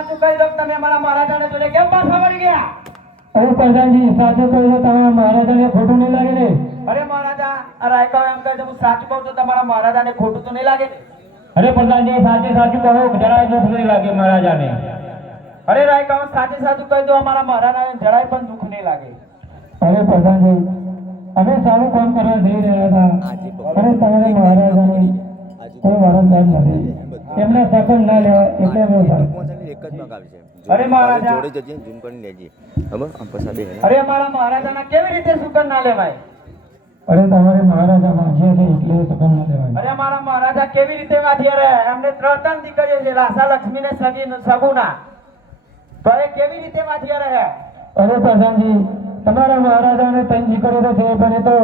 સાચું કહી દો તમે અમારા મહારાજાને જોડે કેમ પાછા વળી ગયા? અરે પ્રધાનજી સાચું કહ્યું તમારા મહારાજાને ખોટું નહીં લાગે ને? અરે મહારાજા આ રાયકાઓ એમ કહે છે હું સાચું કહું તો તમારા મહારાજાને ખોટું તો નહીં લાગે? અરે પ્રધાનજી સાચું કહો જરાય દુઃખ નહીં લાગે મહારાજાને. અરે રાયકાઓ સાચું કહી દો અમારા મહારાજાને જરાય પણ દુઃખ નહીં લાગે. અરે પ્રધાનજી અમે સારું કામ કરવા જઈ રહ્યા હતા. અરે તમારા મહારાજાને કોઈ વારંવાર નથી એમના સકન ના લેવા એટલે અમે અરે મહારાજા અરે અમારા મહારાજાના કેવી રીતે સુકન ના લેવાય? અરે તમારે મહારાજા વાંચ્યા છે એટલે સકન ના લેવાય. અરે અમારા મહારાજા કેવી રીતે વાંચ્યા રહ્યા? એમને ત્રણ દીકરીઓ છે, રાસા લક્ષ્મી ને સગુના, તો એ કેવી રીતે વાંચ્યા રહ્યા? અરે પ્રધાનજી તમારા મહારાજાને ત્રણ દીકરીઓ તો છે પણ એ તો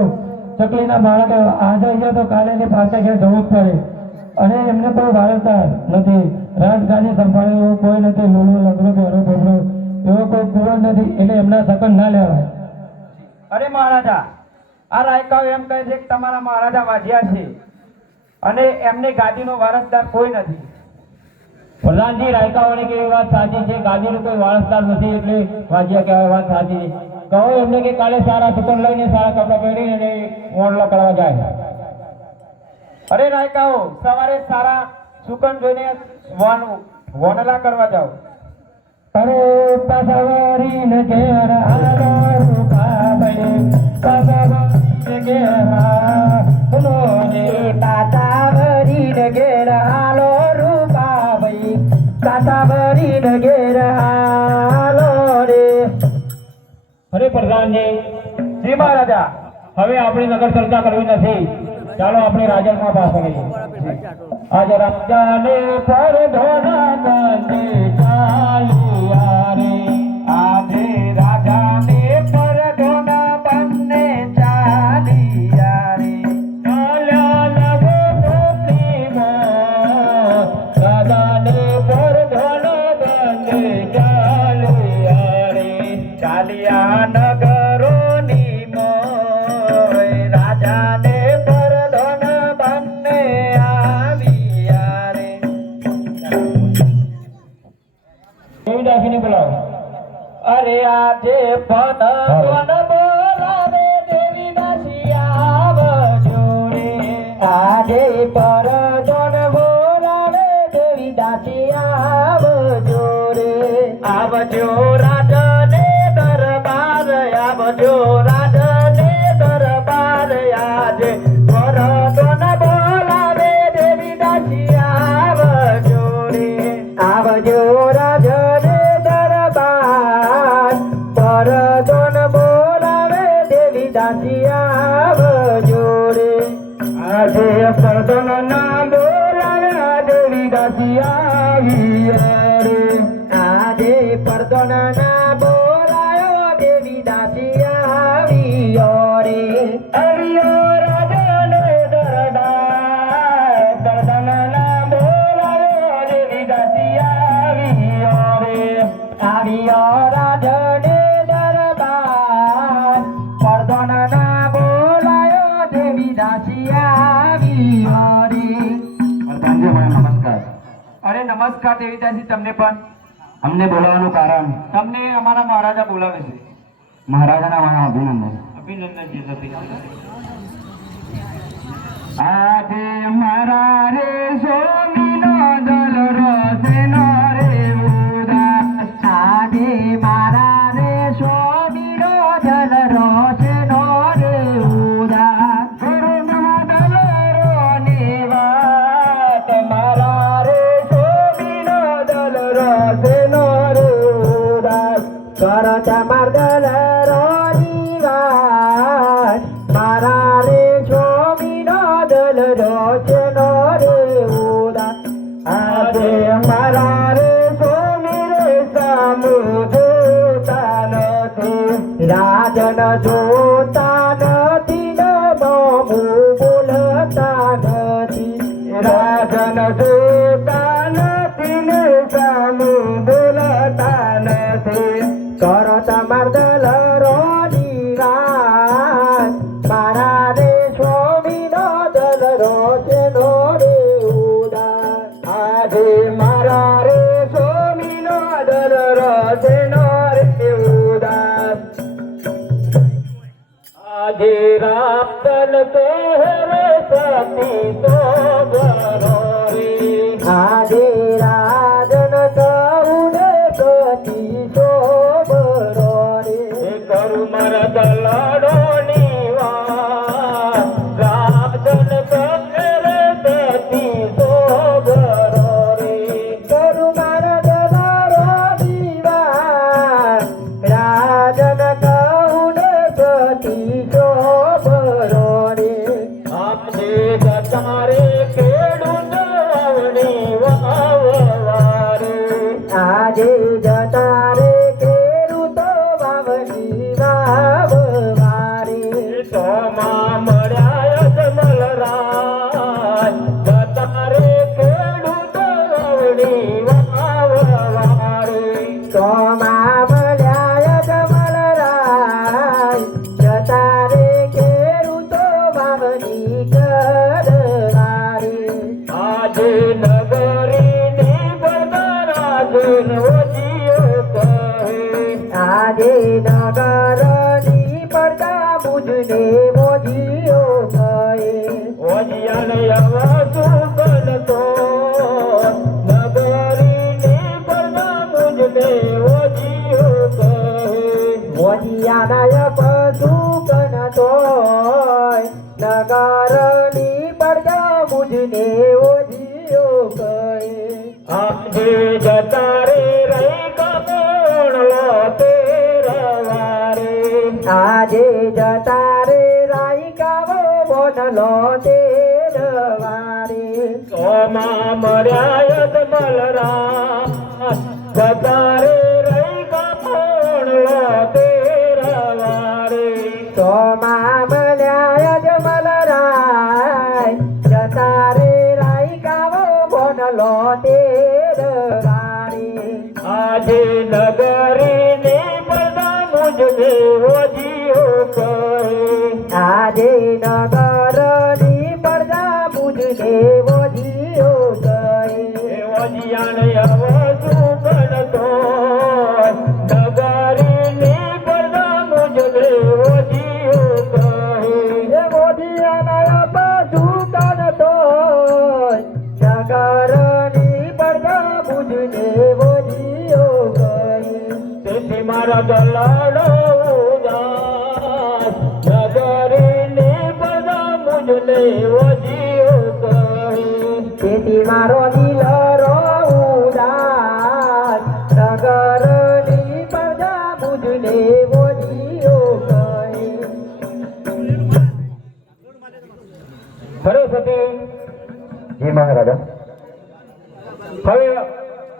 ચકલીના બાળક આજે અહીંયા તો કાલે ને પાછા ઘેર જવું જ પડે અને એમને કોઈ વારસદાર નથી, રાજગાદી સંભાળે એવું કોઈ નથી, લોલો લગડો બેરો ભોગડો એવો કોઈ કુંવર નથી એટલે એમના સકન ના લેવાય. અરે મહારાજા આ રાયકાઓ એમ કહે છે કે તમારા મહારાજા વાજ્યા છે અને એમને ગાદીનો વારસદાર કોઈ નથી. પ્રધાનજી રાયકાઓની કેવી વાત સાચી છે, ગાદીનો કોઈ વારસદાર નથી એટલે વાજ્યા કહેવાય, વાત સાચી છે. કહો એમને કે કાલે સારા સુકન લઈને સારા કપડા પહેરીને ઓણલા કરવા જાય. અરે રાયકાઓ સવારે સારા સુકન જોઈને વનલા કરવા જાઓ. અરે પાસાવારીને ઘેર આલો રૂપાબઈ, પાસાવારીને ઘેર આલો રે, પાસાવારીને ઘેર આલો રૂપાબઈ, પાસાવારીને ઘેર આલો રે. અરે પ્રધાનજી જી મહારાજા હવે આપણી નગર ચર્ચા કરવી નથી, ચાલો આપણે રાજનમાં પાછા ગઈએ. આજ રાજાને પર ધોના બંને ચાલ્યા રે, આજે રાજાને પર ધોના બંને ચાલ્યા રે, ચાલ્યા લગો ટોપલીમાં, રાજાને પર ધોના બંને ચાલ્યા રે, ચાલ્યા નગરોની મોય, રાજાને પર ધોના બંને આવ્યા રે. દેવીદાસીને બોલાવો. અરે આજે પણ કોણ બોલાવે દેવીદાસી આવજો રે, આજે પર કોણ બોલાવે દેવીદાસી આવજો રે, આવજો રાજને દરબાર, આવજો રાજને દરબાર, આજે પર કોણ બોલાવે દેવીદાસી આવજો રે, આવજો રાજને દરબાર, પર કોણ બોલાવે દેવીદાસી આવજો રે, આજે પરદન ના બોલાવે દેવીદાસી આવી રે, આજે પરદન ના બોલાયો દેવીદાસી આવ્યો રે, આવ્યો રાજને દરબાર, પરદન ના બોલાયો દેવીદાસી આવ્યો રે, આવ્યો રાજને દરબાર, પરદન ના બોલાયો દેવીદાસી આવ્યો રે. નમસ્કાર. અરે નમસ્કાર દેવીદાસી તમને પણ. અમને બોલાવવાનું કારણ તમને અમારા મહારાજા બોલાવે છે. મહારાજાના મારા અભિનંદન. અભિનંદન જી. આજે મારા રે સોમીનો દલ રોશનો રે ઉદાસ, આજે મારા રે સ્વામીનો જલ રોશનો રે ઉદાસ, ગુરુના દલરોની વાત, મારા રે સ્વામીનો જલ રોશનો રે ઉદાસ, કરત માર દલ રોની વાત, મારા રે સ્વામીનો દલ રોશનો રે ઉદાસ, આજે મારા રે સ્વામી રે સામુ જોતા નથી, રાજન જોતા નથી, નમો બોલતા નથી, રાજન જોતા નથી ને સામુ બોલતા નથી, કરત માર દલ રોની વાત, મારા રે સ્વામીનો દલ રોશનો રે ઉદાસ, આજે મારા રે સ્વામીનો આજે રાતન કહે સતી સોબરો રે આજે રાજન કહું ને સતી સોબરો રે કરું મારા દલાડો ની વાત રાજન કહે સતી સોબરો રે કરું મારા દલારો દીવા રાજન કહું ને સતી સોબરો રે આપને જતારે ખેડૂત વાવણી વાવવારે આજે જતા રે ખેડૂતો વાવણી વાવવારે સોમાં મળ્યા જમલરાજ જતારે ખેડૂત વાવણી વાવવારે સોમા મળ્યા જમલરાય જતા રે ખેડૂતો વાવણી કરવારે આજે નગરીની બધારાજન ઓજીઓ કહે આજે નગરની પડતા બુજને મોજીઓ કહે ઓજિયાને અવાજું બનતો નગરીની બધાં મુજને ઓજીઓ કહે મોજીયાનાય પશુ કનતોય નગરની પડતા બુજને ઓજીઓ કહે આજે જતા રે રહી કમોણલો તેરવારે આજે જતા રે રાઈકાવો બોનલો તેરવારે સોમાં મળ્યા જમલરાજ જતા રે રહી કમોણલો તેરવારે સોમા મળ્યા જમલરાય જતા રે રાઈકાવો બોનલો તેરવારે આજે નગરીની બધા મુજને ઓજીઓ કહે આજે નગરની પડદા બુજને મોજીઓ કહે ઓજિયાને અવાજું બનતો નગરીની બધા મુજને ઓજીઓ કહે મોદીયાના પશુ કનતોય નગરની પડદા બુજને મોજીઓ કહે તેથી મારા દલાડો ઉદાસ નગરીની બધા મુજને ઓજીઓ કહે તેથી મારો દિલરો ઉદાસ નગરની પડદા બુજને મોજીઓ કહે સરસ્વતી જી મહારાજા હવે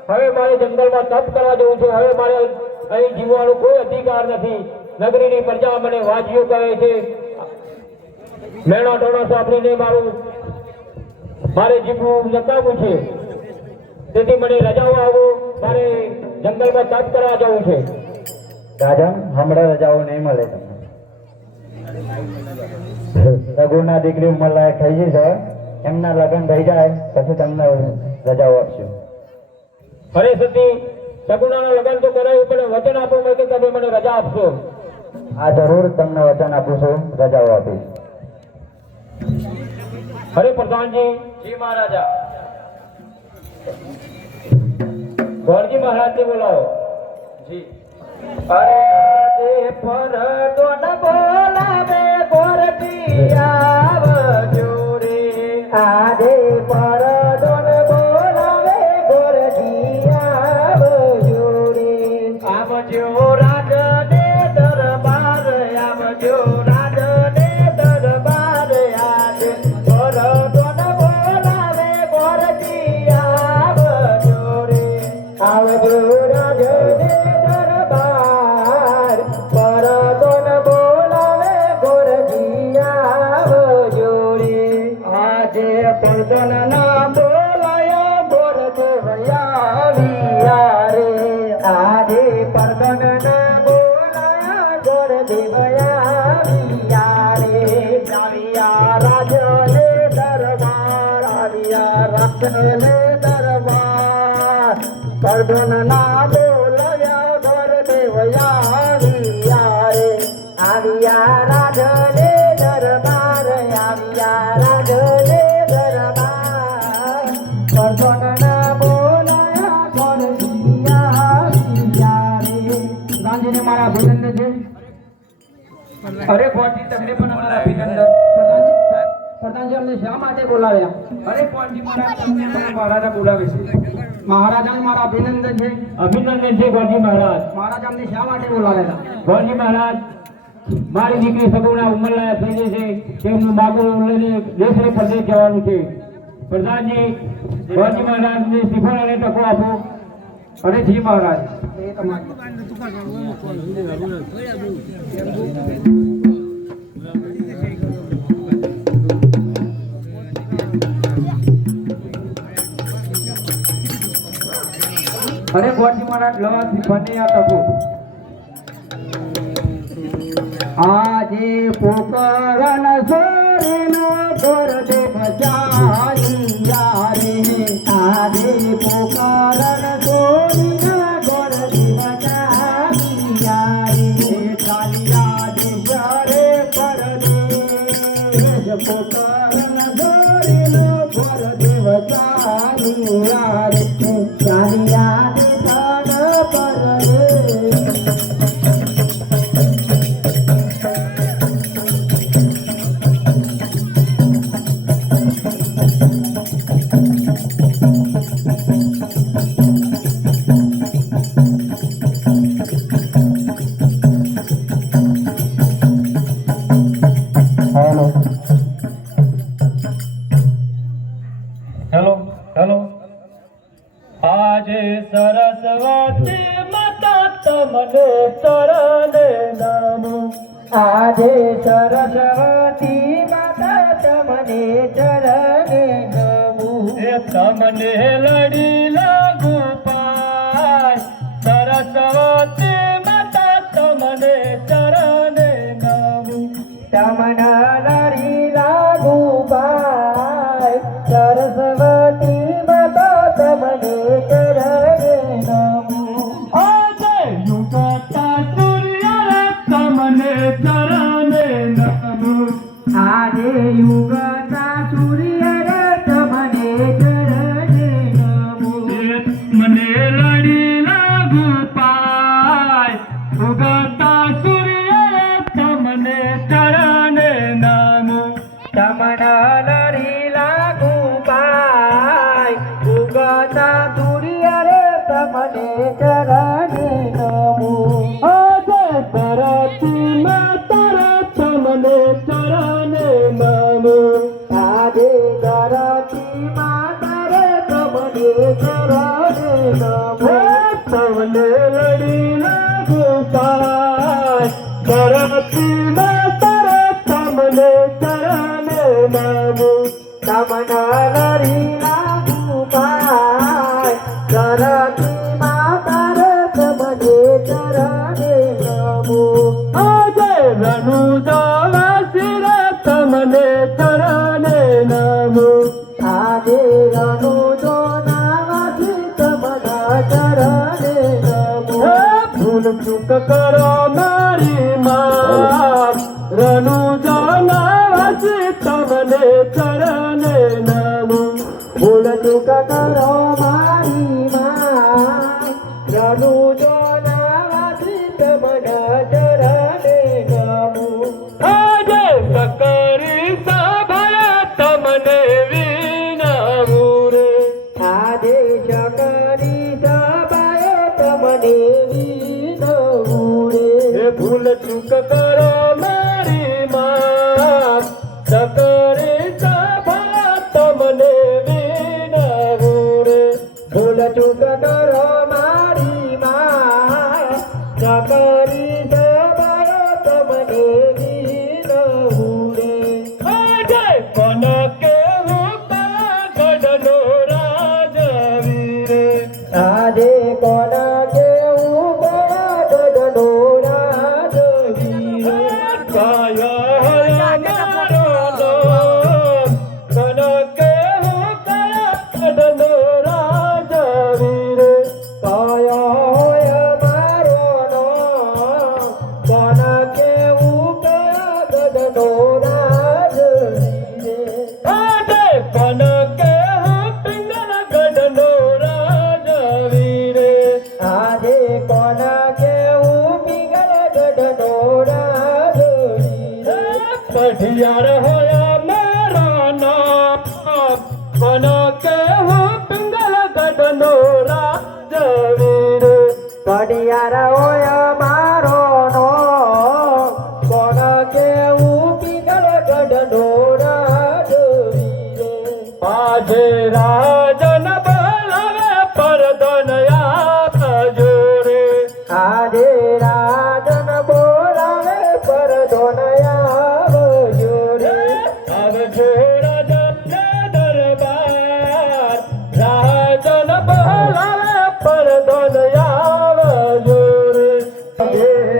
હવે મારે જંગલમાં તપ કરવા જવું છે હવે મારે અહીં જીવવાનો કોઈ અધિકાર નથી નગરીની પ્રજા મને વાજીઓ કહે છે મેણા ટોણા સાંભળીને મારે જીવવું નકામું છે તેથી મને રજાઓ આવો મારે જંગલમાં તપ કરવા જવું છે રાજા હમણાં રજાઓ નહીં મળે તમને રઘુના દીકરી ઉંમર લાયક થઈ ગઈ છે એમના લગ્ન થઈ જાય પછી તમને રજાઓ આપશું અરે સતી સગુણાના લગ્ન તો કરાયું પણ વચન આપો મને કે તમે મને રજા આપશો આ જરૂર તમને વચન આપું છું રજાઓ આપીશ અરે પ્રધાનજી જી મહારાજા ગોરજી મહારાજને બોલાવો જી અરે આજે પર દોન બોલાવે ગોરજી આવજો રે આજે પર દોન બોલાવે ગોરજી આવજો રે આવજો રાજ ને દરબાર આવજો રાજ ને દરબાર આજે પર દોન બોલાવે ગોરજી આવજો રે આવજો રાજ ને દરબાર પર દોન બોલાવે ગોરજી આવજો રે આજે પરદન ના બોલાયો બોર દેવયા રે આજે પરદન ના બોલાયા ગોર દેવયા રે આવ્યા રાજ ને દરબાર આવ્યા રાજ ને દરબાર પરદન ના બોલાયા ગોર દેવયા રે આવ્યા રાજ ને અરે ગોળજી તમને પણ અમારા અભિનંદન. પ્રધાનજી અમને શા માટે બોલાવ્યા? અરે ગોળજી મહારાજ તમને પણ મહારાજા બોલાવે છે. મહારાજાને મારા અભિનંદન છે. અભિનંદન છે ગોરજી મહારાજ. મહારાજ અમને શા માટે બોલાવેલા? ગોરજી મહારાજ, મારી દીકરી સગુણા ઉંમરલાયક થઈ ગઈ છે. તેમનું માગું લઈને દેશે પરદેશ જવાનું છે. પ્રધાનજી, ગોરજી મહારાજને શ્રીફળ અને ટકો આપો. અરે જી મહારાજ. એ તમારી અરે ગોળજી મહારાજ લવા શ્રીફળની આ ટકો. આજે પોકરણ સોરેનો ગોરદે બચાઈયા રે. આજે પોકરણ સોરેનો ગોરદે બચાઈયા રે. ચાલિયા દેશરે પરદેશ પોકરણ સોરેનો ગોરદે બચાઈયા રે. ચાલિયા દેશરે પરદેશ. Hello hello. આજે સરસ્વતી માતા તમને ચરણે નમો. આજે સરસ્વતી માતા તમને ચરણે નમું. એ તમને લડી લાગુ પાય. સરસ્વતી માતા તમને ચરણે નમો. તમને લડી લાગુ પાય. સરસ્વતી માતા તમને ચરણે નમું. આજે યુગતા સૂર્ય તમને ચરણે નમો. આજે યુગતા સૂર્ય રે તમને ચરણે નમું. મને લડી લાગુ પાય. ઉગતા સૂર્ય તમને ચરણે નમો. તમને લડી લાગુ પાય. ઉગતા સૂર્ય રે તમને ચરણે નમું. આજે ધરતી માતા તમને ચરણે નમો. આજે ધરતી માતા રે તમને ચરણે નમું. તમને લડી લાગુ પાય. ધરતી માતા તમને ચરણે નમો. તમને લડી લાગુ પાય. ધરતી માતા રે તમને ચરણે નમું. આજે રણુજાવાસી રે તમને ચરણે નમો. આજે રણુજો નાવાસી તમને ચરણે નમું. ભૂલ ચૂક કરો મારી માં. રણુજાવાસી તમને ચરણે નમો. ભૂલ ચૂક કરો મારી માં. રણુજો નાવાસી તમને ચરણે નમું. આજે સકરી સભા તમને વિનવું રે. આજે શકરી સભાએ તમને વિનવું રે. એ ભૂલ ચૂક કરો મારી માં. સકરી સભા તમને વિનવું રે. ભૂલ ચૂક કરો મારી માં. શકરી સભાએ તમને વિનવું રે. આજે કોન કેવું પાગડનો રાજવીર. આજે કોના કેવું ગળાગઢનો રાજવીર. કાયા મારો નામ. કોન કેવું પાગડનો રાજવીર. કાયા હોય મારો નામ. યાર હોયા મારા નામ કોન કેવું પિંગલ ગઢનો રાજવીર ઘડિયાળ હોય મારો નો કોન કેવું પિંગલ ગઢનો રાજવીર આજે રાજન બોલાવે પરદન આપજો રે આજે રાજન બોલાવે પર ધોનયા રે આવજો રાજન દરબાર રાજન બોલાવે પરદન આવજો રે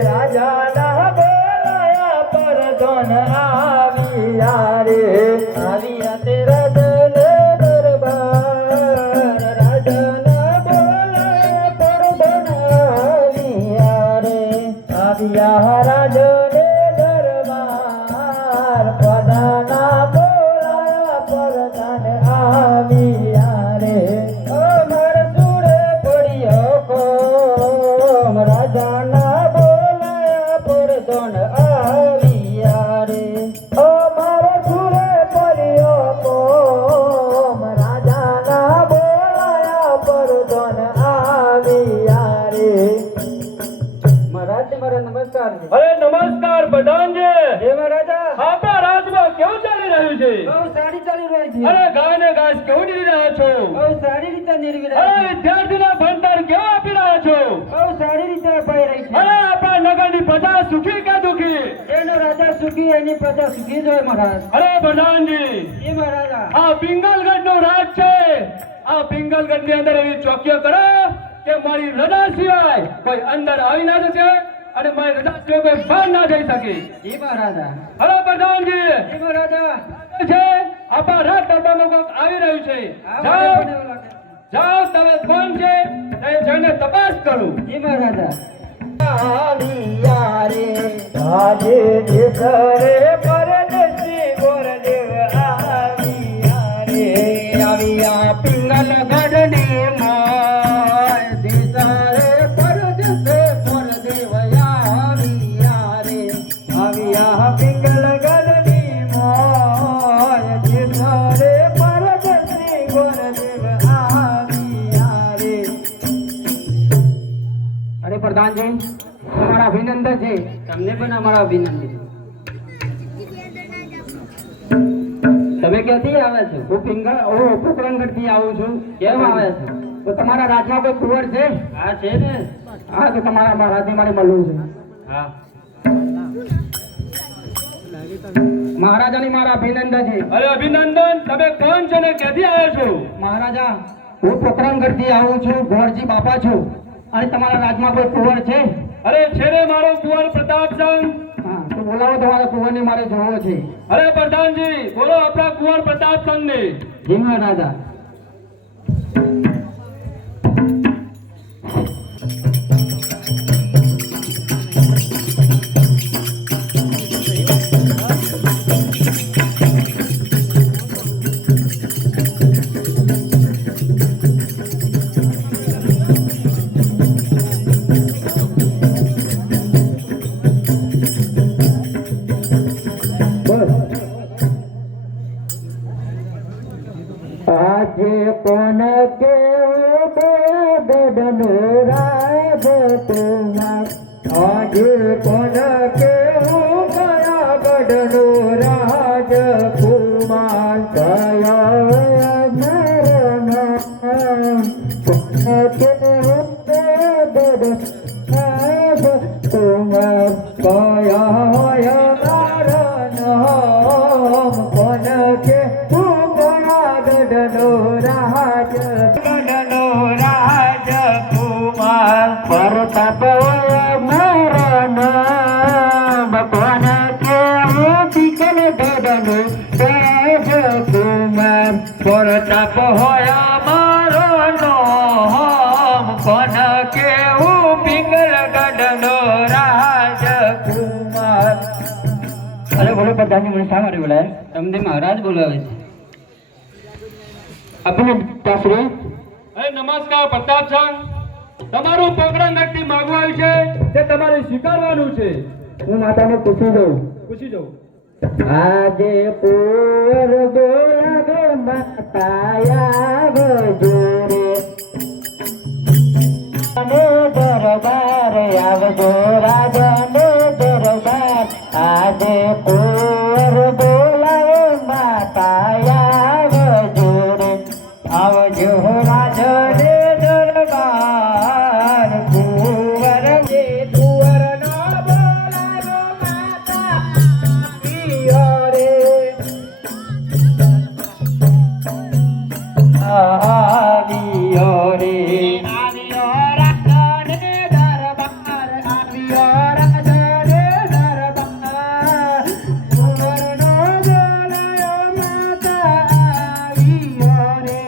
રાજાના બોલાયા પર ધોન આવ્યા રે આવ્યા તે રાજન દરબાર રાજના બોલાયા પર ધોન આવ્યા રે આવ્યા રાજને દરબાર પદાના બોલાયા પર ધન આવ્યા રે અમર સુરે પડ્યો કોમ રાજાના બોલાયા પર ધન આવ્યા રે અમાર સુરે પડ્યો કોમ રાજાના બોલાયા પર ધન આવ્યા રે મહારાજ મારા નમસ્કાર છે અરે નમસ્કાર પ્રધાનજી જય મહારાજા આપણા રાજમાં કેવું ચાલી રહ્યું છે બહુ સારી ચાલી રહી છે અરે ગાય ને ઘાસ કેવું દીધી રહ્યા છો બહુ સારી રીતે નિર્વી અરે રહી છે વિદ્યાર્થીના ભણતર કેવું આપી રહ્યા છો બહુ સારી રીતે અપાઈ રહી છે અરે આપણા નગરની પ્રજા સુખી કે દુખી એનો રાજા સુખી એની પ્રજા સુખી જ હોય મહારાજ અરે પ્રધાનજી એ મહારાજા આ પિંગલગઢનો રાજ છે આ પિંગલગઢની અંદર એવી ચોકીઓ કરો કે મારી રજા સિવાય કોઈ અંદર આવી ના શકે અને મારી રજા સિવાય કોઈ બહાર ના જઈ શકે એ મહારાજા અરે પ્રધાનજી એ મહારાજા છે આપણા રાજ દરબારમાં કોઈક આવી રહ્યું છે આ જાઓ મને પણ એવું લાગે છે. જાઓ તમે કોણ છે તે જઈને તપાસ કરો એ મહારાજા આવ્યા રે આજે દેશરે પરદેશી ગોરદેવ આવ્યા રે આવ્યા પિંગલગઢની મોય દેશરે પરદેશે પરદેવ આવ્યા રે આવ્યા પિંગલગઢની મોય દેશરે પરદેશી ગોરદેવ આવ્યા રે અરે પ્રધાનજી તમારા અભિનંદન છે તમને પણ અમારા અભિનંદન તમે ક્યાંથી આવ્યા છો હું પોકરણગઢ થી આવું છું કેમ આવ્યા છો તો તમારા રાજમાં કોઈ કુંવર છે હા છે ને હા તો તમારા મહારાજને મારે મળવું છે હા મહારાજાની મારા અભિનંદન છે અરે અભિનંદન તમે કોણ છો ને ક્યાંથી આવ્યા છો મહારાજા હું પોકરણગઢ થી આવું છું ગોરજી બાપા છું અને તમારા રાજમાં કોઈ કુંવર છે અરે છે રે મારો કુંવર પ્રતાપચંદ હા તો બોલાવો તમારા કુંવરને મારે જોવો છે અરે પ્રધાનજી બોલો આપણા કુંવર પ્રતાપચંદ ને જી મહારાજા આજે કોણ કેવું બેદનો રાજ કુમાર આજે કોણ કેવું કયા ગઢનો રાજ કુમાર કયા મરણ કોણ કેવું બેદનો રાજ કુમાર કયા હોય મરણ કોણ કેવું ગઢનો રાજકુમાર પ્રતાપ મરણ ભગવાન કેવું પિંગલ ગઢનો રાજકુમાર પ્રતાપ હોય મારો નામ કોણ કેવું પિંગલ ગઢનો રાજકુમાર અરે બોલો પ્રધાનજી મને શા માટે બોલાય તમને મહારાજ બોલાવે છે અભિનંદન અરે નમસ્કાર પ્રતાપચંદ તમારું પોકરણગઢ થી માગવું આવ્યું છે તે તમારે સ્વીકારવાનું છે હું માતાને પૂછી દઉં પૂછી જાઉં આજે પુર બોલાવે માતા આવજો રે અને દરબાર આવજો રાજાને દરબાર આજે પુર બોલાવે માતા આવજો રે આવજો રાજાને દરબાર કુંવર જે કુંવર નો બોલાવો માતા આવ્યો રે આવ્યો રે આવ્યો રાજાને દરબાર આવ્યો રાજાને દરબાર કુંવર નો બોલાવો માતા આવ્યો રે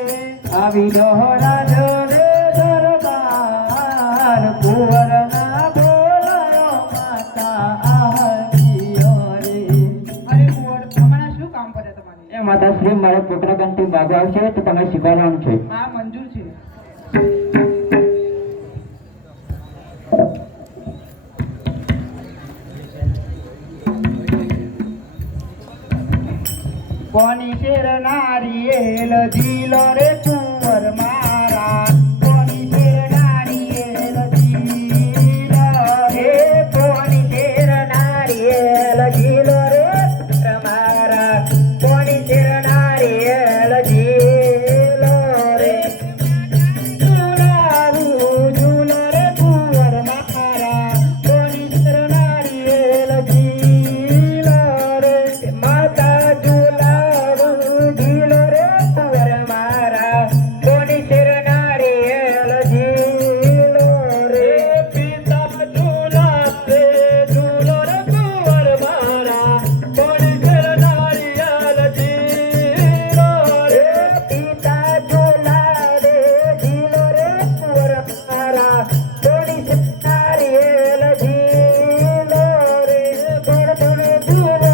આવ્યો રાજાને દરબાર કુંવર ના બોલાવો માતા આવ્યો રે અરે કુંવર તમારે શું કામ પડે તમારે એ માતાશ્રી મારે પોતરા ગણતી બાબુ આવશે તો તમે શીખવાનું છે હા મંજૂર છે કોની શેર નારિયેલ જીલો રે કુંવર મારા કોની શેર નારિયેલ જીલો રે કોની શેર નારિયેલ જીલો રે તમારા કોની શેર નારિયેલ જીલો રે ઝૂલો રે કુંવર મારા કોની શેર નારિયેલ જીલો રે માતા ઝૂલો રે કુંવર મારા કોની શેર નારિયેલ જીલો રે પિતા ઝૂલા રે ઝૂલો રે કુંવર મારા કોની શેર નારિયેલ જીલો રે પિતા ઝૂલા રે ઝીલો રે કુંવર મારા કોની શેર નારિયેલ જીલો રે કોણ તમે ઝૂલો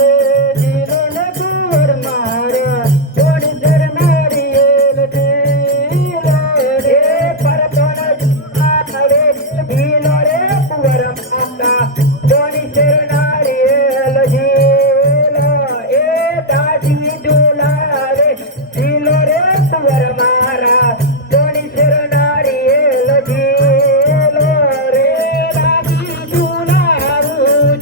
રે ઝીલો ને કુંવર મારા કોની શેર નારિયેલ જીલો રે પરપણ ઝૂલા રે ઝીલો રે કુંવર માતા કોની શેર નારિયેલ જીલો એ દાદી ઝૂલા રે ઝીલો રે કુંવર મારા કોની શેર નારિયેલ જીલો રે દાદી ઝૂલા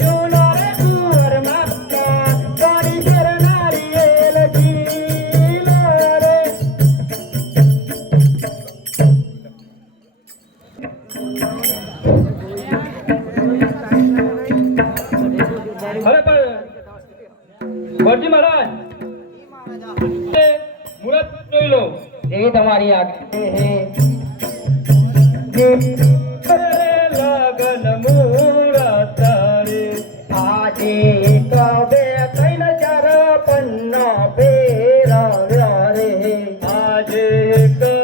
ઝૂલો રે કુંવર માતા કોની શેર નારિયેલ જીલો રે અરે પણ વરજી મહારાજ એ મુહૂર્ત જોઈ લો એ તમારી આગળ લગન મુહૂર્ત રે આજે કબે કૈન ચાર પન્નો ફેરવ્યો રે આજે કબે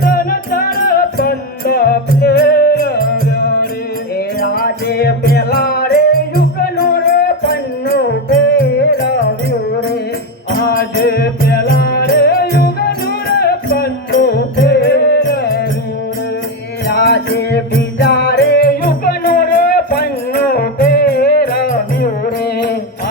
તન તાર પંદ ફેરવ્યો રે એ આજે પેલા રે યુગનો રે પન્નો ફેરવ્યો રે આજે પેલા રે યુગનું રે પન્નું ફેરવ્યું રે આજે બીજા રે યુગનો રે પન્નો ફેરવ્યો રે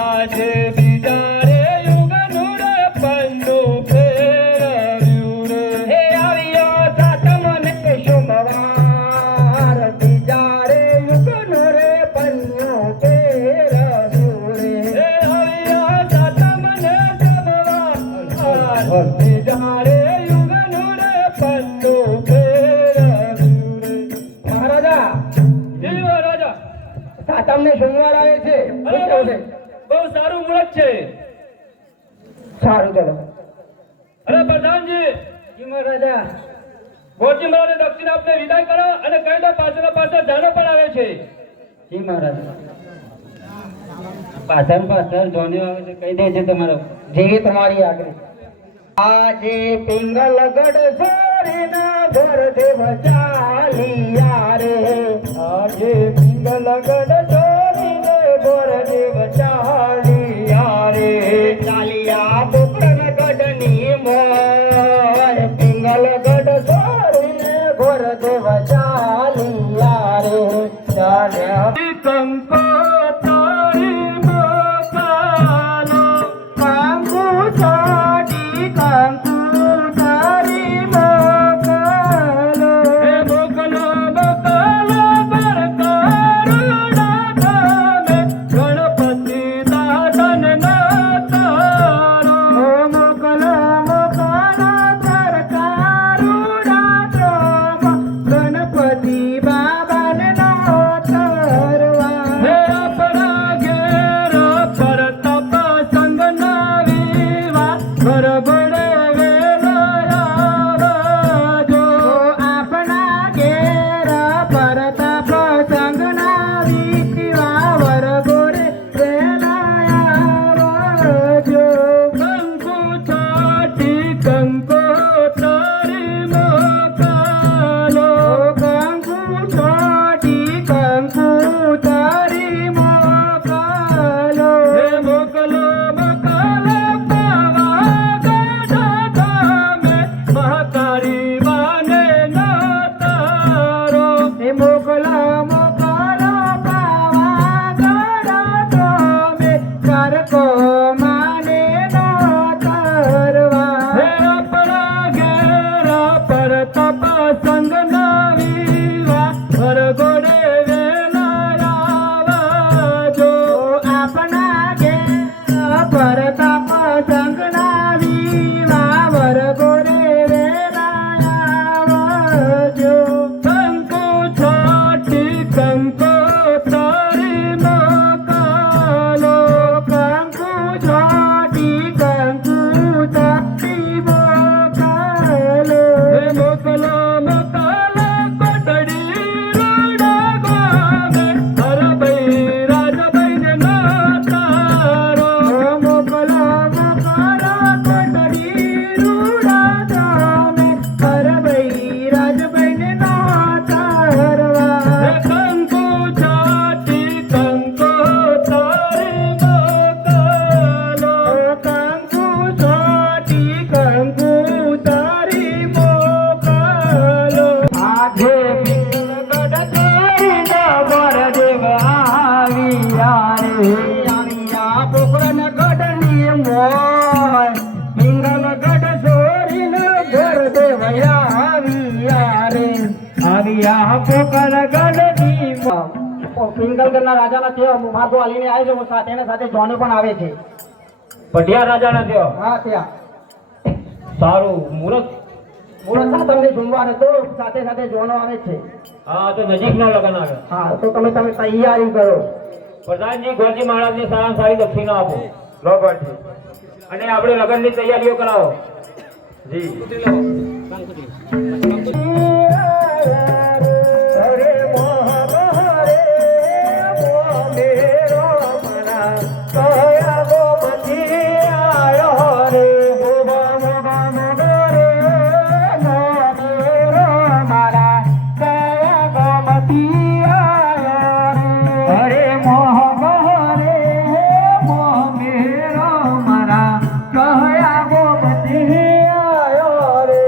આજે બીજા રે યુગનું રે પન્નું ફેરવ્યું રે હે આવ્યો સાતમ ને સોમવાર બીજા રે યુગનો રે પન્નો ફેરવ્યો રે હે આવ્યા સાતમ ને સોમવાર બીજા રે યુગનું રે પન્નું ફેરવ્યું રે મહારાજા જી મહારાજા સાતમ ને સોમવાર આવે છે શું અરે કેવું છે? બહુ સારું મુહૂર્ત છે સારું ચલો અરે પ્રધાનજી જી મહારાજા ગોરજી મહારાજે દક્ષિણ આપને વિદાય કરો અને કહી દો પાછળ પાછળ જાનો પણ આવે છે જી મહારાજા પાછળ પાછળ જોને આવે છે કહી દેજે તમારો જેવી તમારી આગળ આજે પિંગલગઢ છોડીના ઘર દેવ ચાલિયા રે આજે પિંગલગઢ છોડીને ઘર દેવ ચાલિયા રે ચાલિયા પોકરણગઢ ની મોર પિંગલગઢ છોડીને ઘર દેવ ચાલિયા રે ચાલ્યા કંકો તારી મોકા મોકલો પાવાગઢ તમે કરકો માને નો તરવા હે આપણા ઘેર પર તપ સંગ નવીવા વરઘોડે વેલા આવજો. આપણા ઘેર પર તપ સંગના વિવા વરઘોડે વેલા આવજો. કંકુ છાટી કંકોત્રી મોકલો. કંકુ ચોટી કંકુ ચોટી મોકલો. હે મોકલો મોકલો કોટડી રૂડા ગામે હરભાઈ રાજભાઈને નાતારો. મોકલો મોકલો કોટડી રૂડા ગામે હરભાઈ રાજભાઈને નો તારવા. હે કંકુ છાટી કંકોત્રી મોકલો. કંકુ ચોટી કંકુ તારી મોકલો. આજે પિંગલગઢ ચોરીને વરદેવ આવ્યા રે. આવ્યા પોકરણગઢની મોય. પિંગલગઢ ચોરીને વરદેવ આવ્યા રે. આવ્યા પોકરણગઢની મોય. પિંગલગઢના રાજાના તે માર્ગો હાલીને આવે છે. સાથે એના સાથે જોનો પણ આવે છે. પટિયા રાજાના થયો હા ત્યાં સારું મુહૂર્ત મુરત સાતમની સોમવારે તો સાથે સાથે જોનો આવે છે. હા તો નજીકનો લગ્ન આવે હા તો તમે તૈયારી કરો. પ્રધાનજી ગોરજી મહારાજને સારામાં સારી દક્ષિણા આપો બરાબર છે અને આપણે લગ્નની તૈયારીઓ કરાવો જી અરે મોહરે મોમેરો મના કયા ગોમતી આયો રે. મોમેરો મારા કયા ગોમતી આયો રે. અરે મોહરે મોમેરો મારા કયા ગોમતી આયો રે.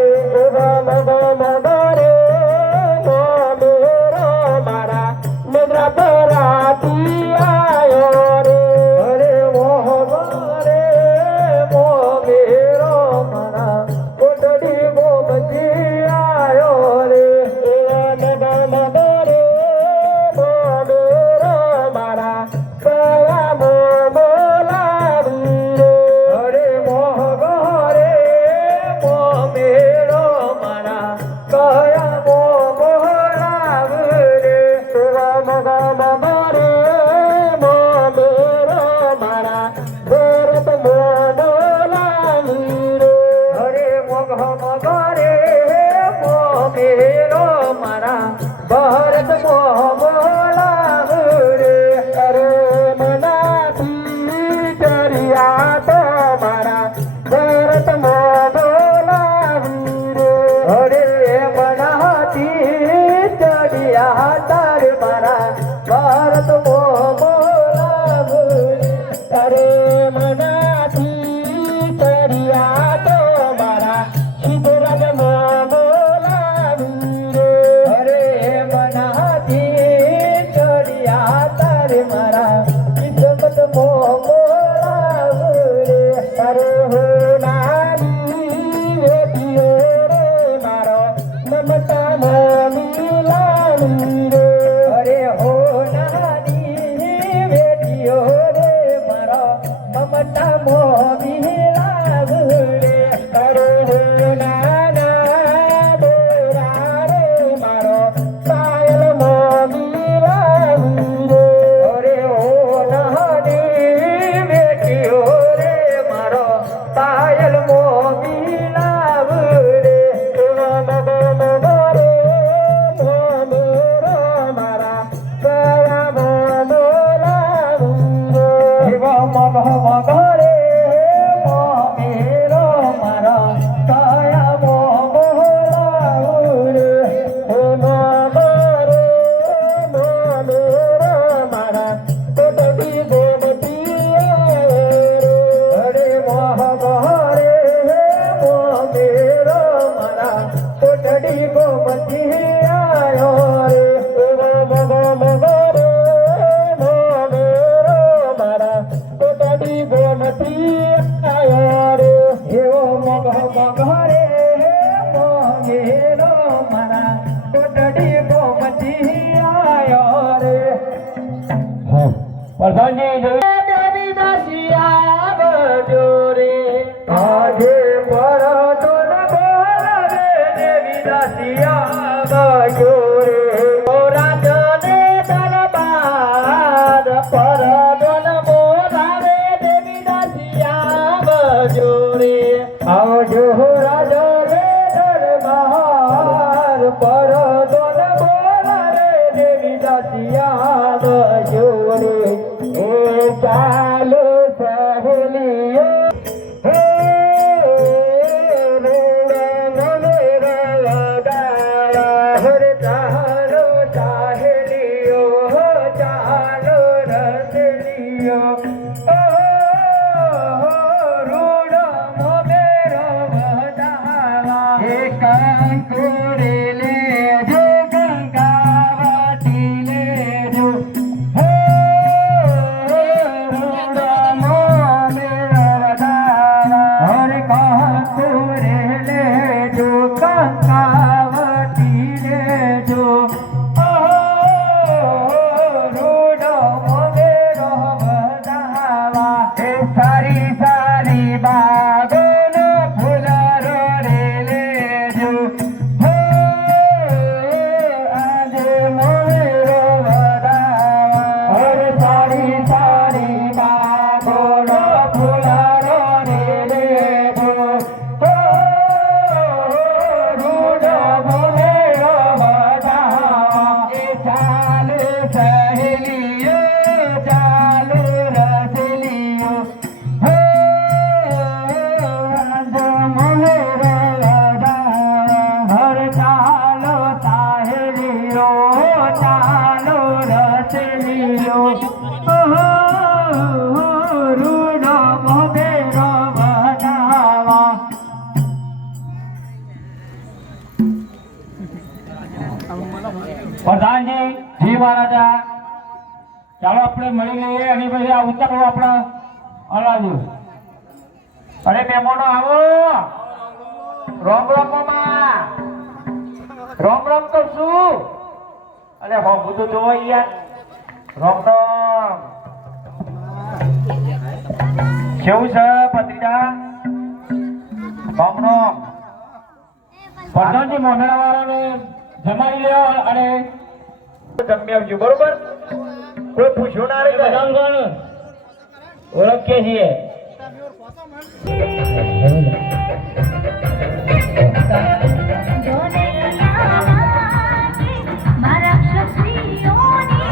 ભારત મોહલાવ રે. અરે મનાથી કર્યા તો મારા ભારત મોહલાવ રે. અરે મનાથી કર્યા તાર મારા ભારત મોહલાવ રે. અરે મનાથી કર્યા તો મારા સિદ્ધરાજ મોહલાવ રે. અરે મનાથી ચડિયા તારે મારા કિસ્મત મોગલાવ રે. અરે હો નારી વેઠીઓ રે મારો મમતા મોમી લાવી રે. અરે હો નારી પ્રધાનજી દેવી દેવી દાસિયા બજો રે આજે પરતો ન બોલ રે દેવી દાસિયા બજો રે ઓ રાજને દરબાર પરદન બોલાવે દેવી દાસિયા બજો રે આવજો રાજા રે દરબાર પરતો ન બોલ રે દેવી દાસિયા બજો રે એ ચાલો સહેલીઓ હે ચાલો સહેલીઓ ચાલો રસલીઓ રૂડો મોમેરો વધાવા એ કંકુરે લેજો ગંગાવતી લેજો રૂડો મોમેરો વધાવા હરે કંકુરે લેજો ગંગાવતી લેજો રૂડો મોમેરો વધાવા એ સારી સારી બાગોનો ફૂલરો રે લેજો આજે મોમેરો વધાવા હરે સારી સારી બાગોનો ફૂલરો રે લેજો રૂડો મોમેરો વધાવા એ ચાલો સહેલીઓ ચાલો રસલીઓ હર ચાલો સાહેલીઓ ચાલો રસલીઓ રૂડો મોમેરો વધાવા પ્રધાનજી જી મહારાજા ચાલો આપણે મળી લઈએ અને પછી આ ઉતારો આપણે હલાવ્યું અરે મહેમાનો આવો રોમ રોમ મામા રોમ રોમ તો શું અરે હો બધું જોવો યાર રોમ રોમ કેવું છે પત્રીજા રોમ રોમ પ્રધાનજી મોહનરા વાળાને જમાડી લ્યો અને જમી આવજો બરોબર કોઈ પૂછ્યું ના રહી જાય બધાને ઓળખીએ છીએ મારા ક્ષત્રિયોની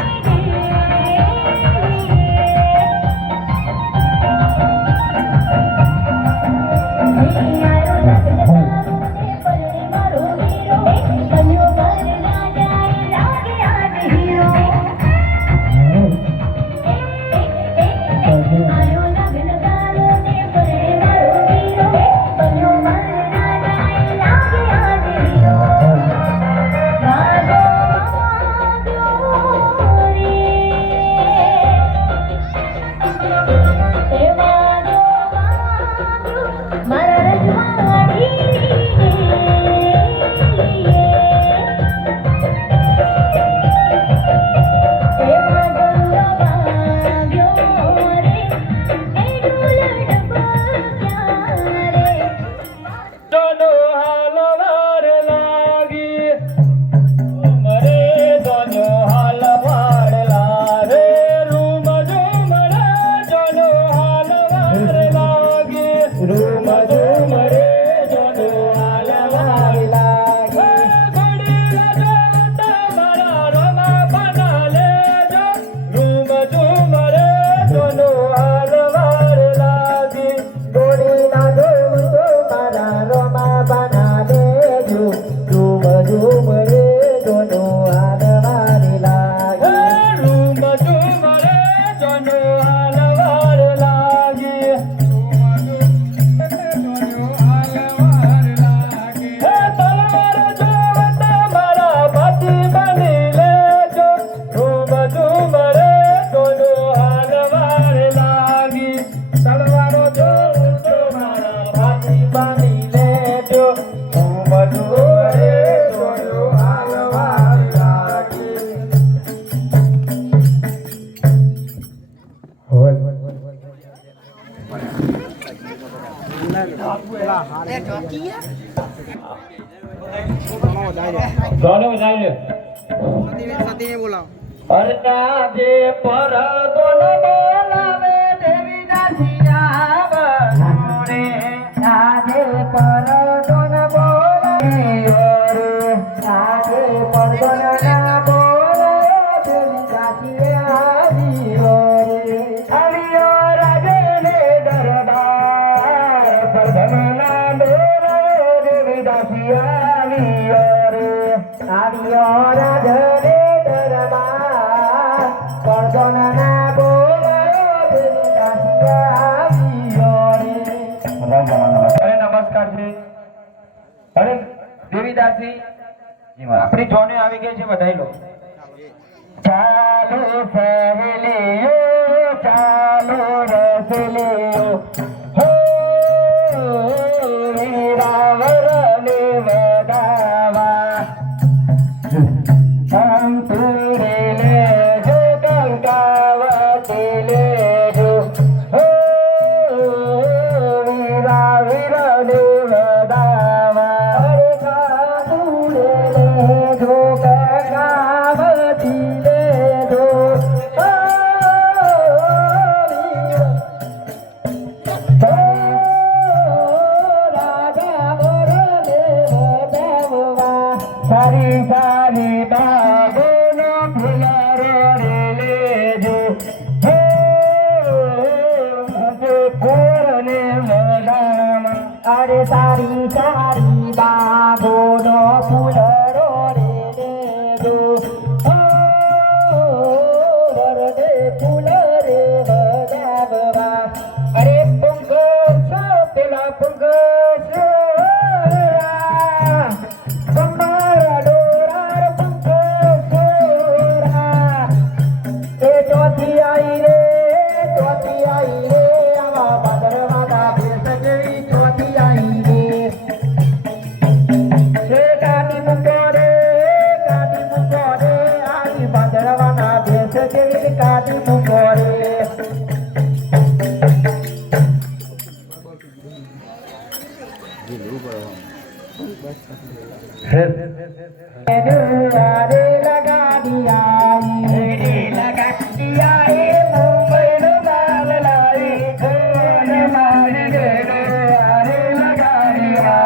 જોડે જાય લે અરે આજે પર દોન બોલાવે દેવી દાસિયા બનોરે આજે પર દોન બોલાવે આજે પર દોન ના બોલાવે દેવી દાસિયા આવ્યો રાજને દરબાર પર દોન ના બોલાવે દેવી દાસિયા આવ્યો રાજને અરે નમસ્કાર જી. અરે દેવીદાસી આપણી જોને આવી ગઈ છે, વધાઈ લો. ચાલો સહેલીઓ ચાલો રસલીઓ હો વીરાવરને વધાવા અંકુરે લેજો કંકાવતી લેજો હો વીરાવરને વધાવા અરે કાકુરે લેજો કંકાવતી લેજો રાજા વરને વધાવવા સારી સારી બાગોનો ફુલારો રે લેજો હે કોરને વધાવા અરે સારી સારી બાગોનો ફુલારો રે લેજો વરને ફૂલ રે વધાવવા અરે પુંગ છો પેલા પુંગ છો તમારા ડોરાર પુંગ છોરા એ ચોથી આઈ રે આવા ભાદરવાના ભેસ જેવી ચોથી આઈ રે એ કાઢી મૂકો રે આઈ ભાદરવાના ભેસ જેવી કાઢી મૂકો રે रे लगा दिया मुंबई नो लाल लाई खोन मार रे लगा दिया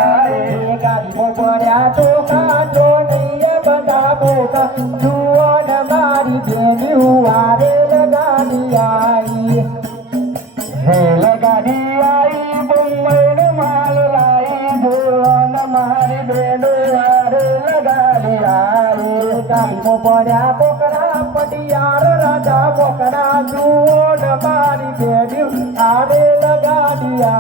गाड़ी मोकड़िया तो काटो नहीं बंदा बोका जुओ न मारी बेनी हुआ रे लगा दिया मुंबई नो माल लाई जुओ न मारी बेनो गाड़ी मोकड़िया बोकड़ा पटियार राजा बोकड़ा जुओ न मारी बेनी आरे लगा दिया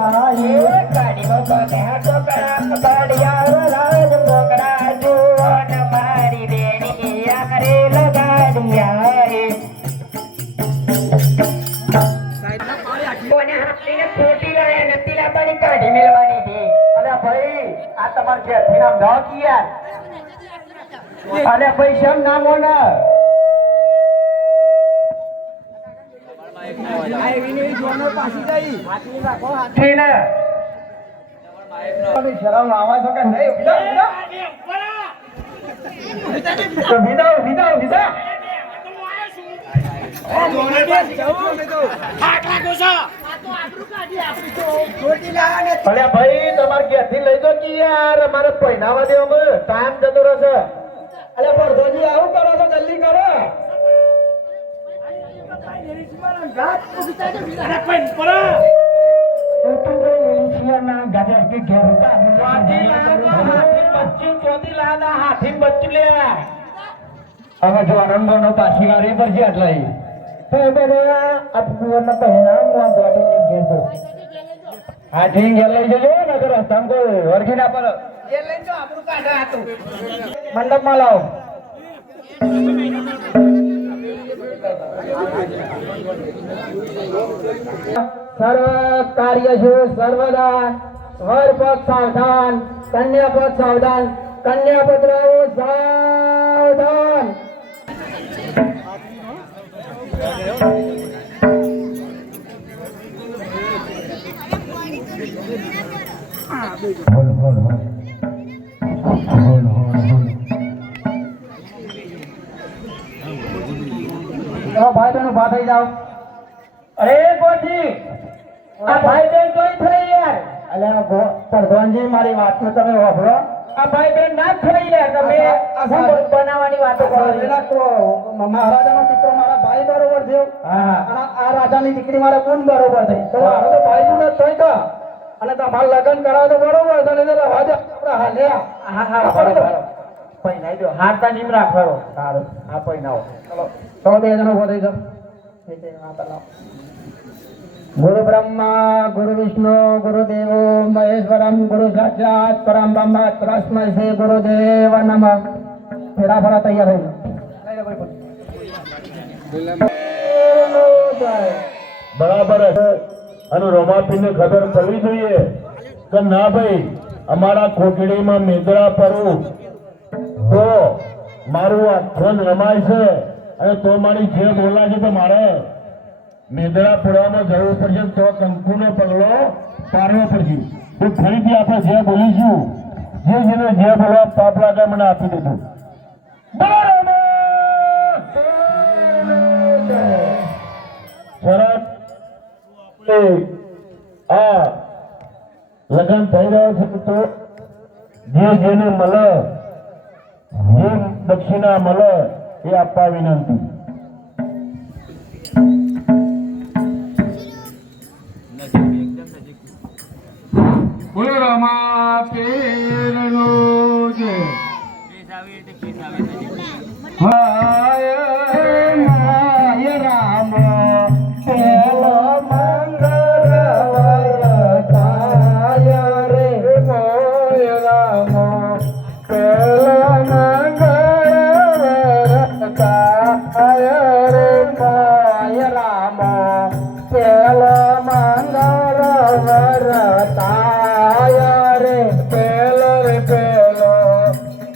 गाड़ी मोकड़िया बोकड़ा पटियार राजा बोकड़ा जुओ न मारी बेनी आरे लगा दिया કોને હાથીને ખોટી લાયા નથી લાવવાની કાઢી મેળવાની હતી. અરે ભાઈ આ તમાર ઘેરથી નામ ન કિયા અરે ભાઈ શેમ નામ હોને હાથીને શરમ લાવા છો કે નહીં તો વિદા અરે ભાઈ તમારે ઘેરથી લઈ જો કે યાર અમારે પહેનાવા દેવો ટાઈમ જતો રહેશે. અરે પરધોજી આવું કરો છો જલ્દી કરો હવે જો આનંદ નો પાછી વાળી પર છે એટલે હા ઠીક લઈ જજો ને કરો રસ્તામાં કોઈ વળગી ના પર મંડપમાં લાવો સર્વ કાર્ય સર્વદા વર પક્ષ સાવધાન કન્યા પક્ષ સાવધાન કન્યા પત્રાઓ સાવધાન ચલો ભાઈ બહેન ઉભા થઈ જાઓ. અરે ગોજી આ ભાઈ બેન કોઈ થઈ યાર અલ્યા પ્રધાનજી મારી વાતને તમે વાપરો. આ ભાઈ બેન ના જ થઈ યાર તમે આ શું બનાવવાની વાતો કરો છો? મહારાજાનો દીકરો મારા ભાઈ બરોબર થયો હા અને આ રાજાની દીકરી મારા કોણ બરોબર થઈ તો મારો તો ભાઈ નું નથી થઈ કા અને તમારે લગ્ન કરાવે તો બરોબર છે નહીં તો રવા દે આપણે હાલ્યા. હા હા બરોબર પૈનાઈ દો હાથા નીમ રાખવાનો સારું હા પૈનાઓ ચલો ચલો બે જણા ઉભા થઈ જાઓ. ગુરુ બ્રહ્મા ગુરુ વિષ્ણુ ગુરુ દેવો મહેશ્વરમ ગુરુ સાક્ષાત પરમ બ્રહ્મ તસ્મૈ શ્રી ગુરુદેવ નમઃ. ફેરા ફરા તૈયાર થઈ જાઓ. બરાબર છે અને રોમાપીને ખબર પડવી જોઈએ કે ના ભાઈ અમારા કોટડીમાં મેદરા પરવું તો મારું આખોન રમાય છે અને તો મારી જે બોલા છે તો મારે મેદરા પડવામાં જરૂર પડશે તો કંકુનો પગલો પાડવો પડશે તો ફરીથી આપણે જે બોલીશું જે જેને જે બોલવા પાપ લાગે મને આપી દીધું બરાબર શરત આ લગ્ન થઈ રહ્યો છે તો જે જેને મળે જે દક્ષિણા મળે એ આપવા વિનંતી. બોલો રામા પીરનો જય. હાય હાય રામ પેલો મંગળવાય રે જય રામ પેલા મંગળવાય રે માય રામ પેલો મંગળવરતાય રે પેલો રે પેલો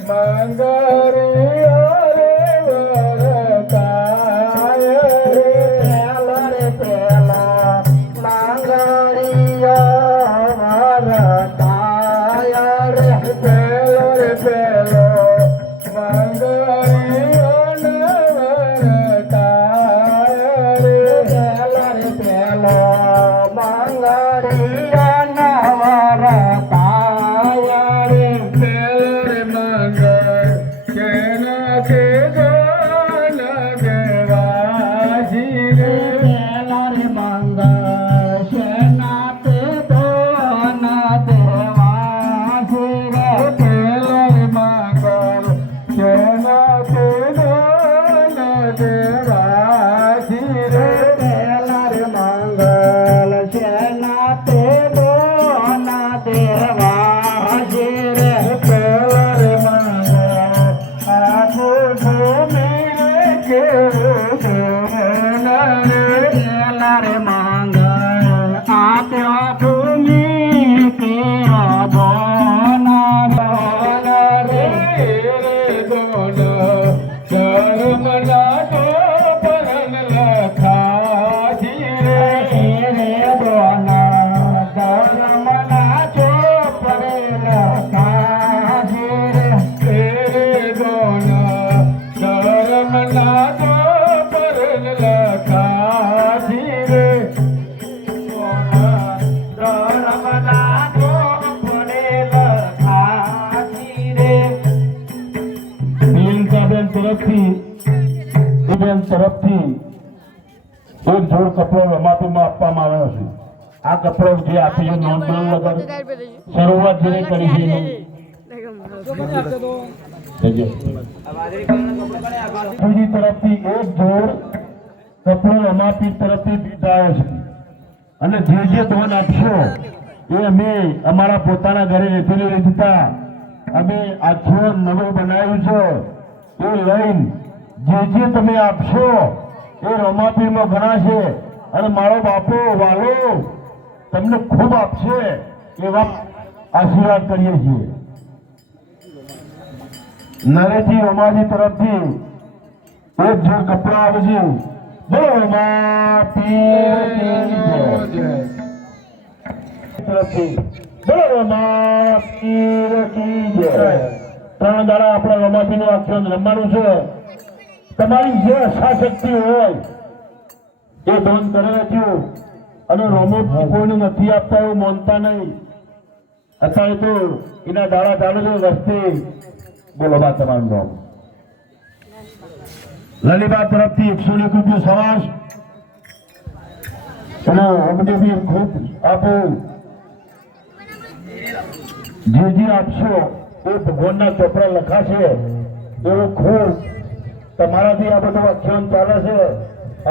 મંગળિયો રે વરતાય રે. પેલો રે પેલો મંગળિયો વરતાય રે પેલો રે પેલો મંગળિયો ને વરતાય રે. પેલો રે પેલો મંગળિયો નવરતાય રે પેલો રે મંગળ કેના કે ગોલ ગેવાજી રે. પેલો રે મંગળ શેનાતે દોન દેવાસી રે પેલો રે મંગળ કેના કે ગોલ ગેવાજી રે. પેલો રે મંગળ શેનાતે દોન દેવાસી રે પેલો રે મંગળ આખો ભૂમિ રે કેવું રે. પેલો રે મંગળ આપ્યો ભૂમિ કેરો ધોન રે તરફથી એક જોડ કપડો રમાપીમાં આપવામાં આવ્યો છે. આ કપડો જે આપી છે નોંધણ વગર શરૂઆત જેને કરી છે એનું બીજી તરફથી એક જોડ કપડો રમાપી તરફથી દીધાયો છે અને જે ધોન આપશો એ અમે અમારા પોતાના ઘરે નથી લઈ દીધા. અમે આખું નવું બનાવ્યું છે એ લઈને જે તમે આપશો એ રમાપીરમાં ગણાશે અને મારો બાપો વાલો તમને ખૂબ આપશે એવા આશીર્વાદ કરીએ છીએ. નરેથી રમાજી તરફથી એક જોડ કપડા આવે છે. બોલો રમાપી તરફથી બોલો રમાપીર કી જય. 3 દાડા આપણે રમાપીનું આખ્યાન રમવાનું છે. તમારી જે આશાશક્તિ હોય એ દોન કરી રાખ્યું અને રોમો કોઈને નથી આપતા એવું માનતા નહીં. અત્યારે તો એના દાડા ચાલુ છે વસ્તી. બોલો બા તમારું નામ. લલિબા તરફથી 101 રૂપિયા સવાસ અને અમને બી ખૂબ આપો. જે આપશો એ ભગવાનના ચોપડા લખાશે એવું ખૂબ. તમારાથી આ બધું આખ્યાન ચાલે છે,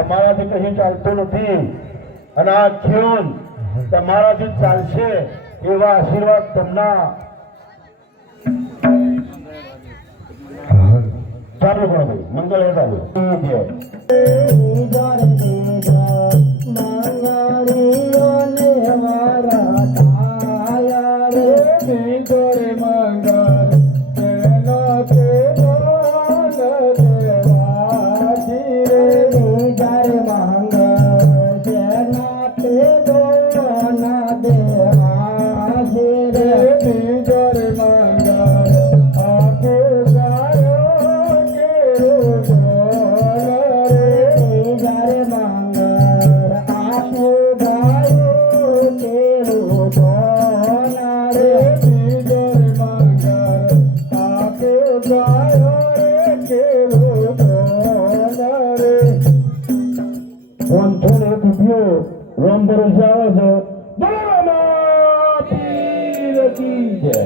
અમારાથી કશું ચાલતું નથી. અને આ આખ્યાન તમારાથી ચાલશે એવા આશીર્વાદ તમને ચાલુ કરો ભાઈ. મંગળ હેઠળ રોમ ભરોસે આવે છે. બોલો રમાપીર કી જય.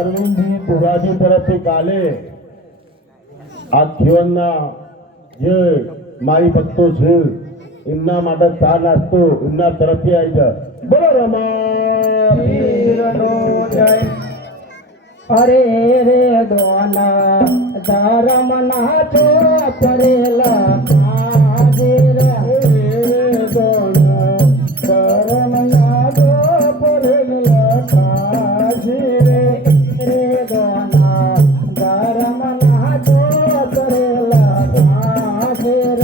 અરવિંદજી પુરાજી તરફથી કાલે આ જીવનના જે મારી ભક્તો છે એમના માટે ચા નાસ્તો એમના તરફથી આવી જાય. બોલો રમાપીરનો જય. અરે રે દોના ધરમ ના છો પડેલા હાજર દોના ધરમ ના છો પડેલા હાજર રે દોના ધરમ ના છો પડેલા હાજર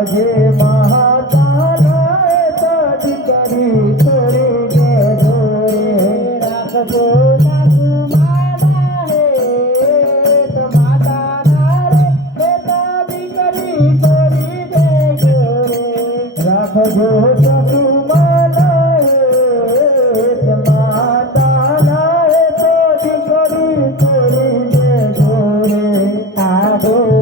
આજે મહાતાના તો દીકરી થોડી કે જોરે રાખજો સાસુ માના રે તો માતાના રે તો દીકરી થોડી કે જોરે રાખજો સાસુ માના રે તો માતાના રે તો દીકરી થોડી કે જોરે આજો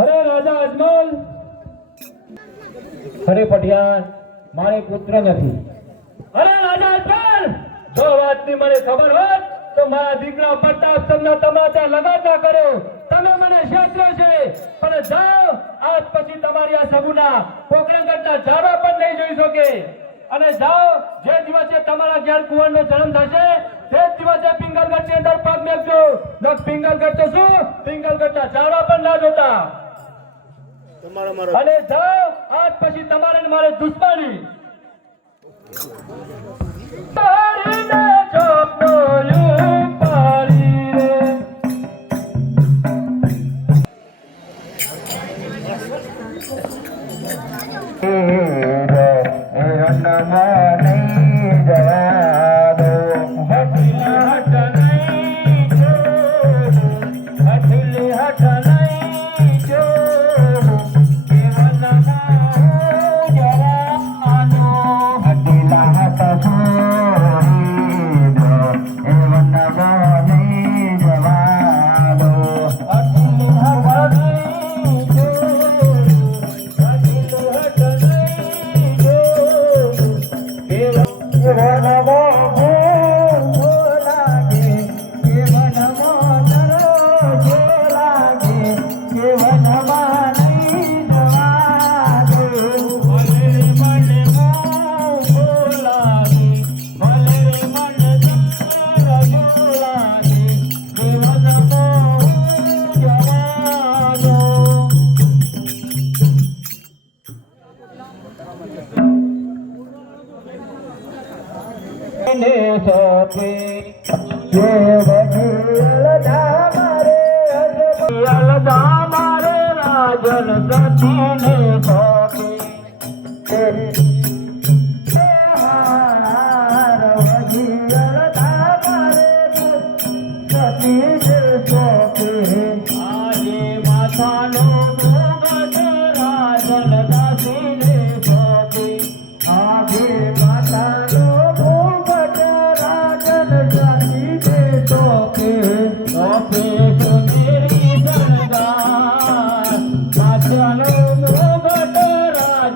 અરે રાજા અજમલ, અરે પટિયાર, મારે પુત્ર નથી. અરે રાજા અજમલ, જો વાતની મને ખબર હોત તો મારા દીકરા પ્રતાપ તમને તમાચા લગાડતા કર્યો. તમે મને છેતર્યો છે, પણ જાઓ, આજ પછી તમારી આ સગુના પોકરણગઢના ઝાડવા પણ નહીં જોઈ શકે. અને જાઓ, જે દિવસે તમારા ઘેર કુંવરનો જન્મ થશે તે જ દિવસે પિંગલગઢની અંદર પગ મેકજો. પિંગલગઢ તો શું, પિંગલગઢના ઝાડવા પણ ના જોતા. અને જાઓ, આજ પછી તમારે ને મારે દુશ્મની. પાડીને ચોપનો યુ પાડી રે.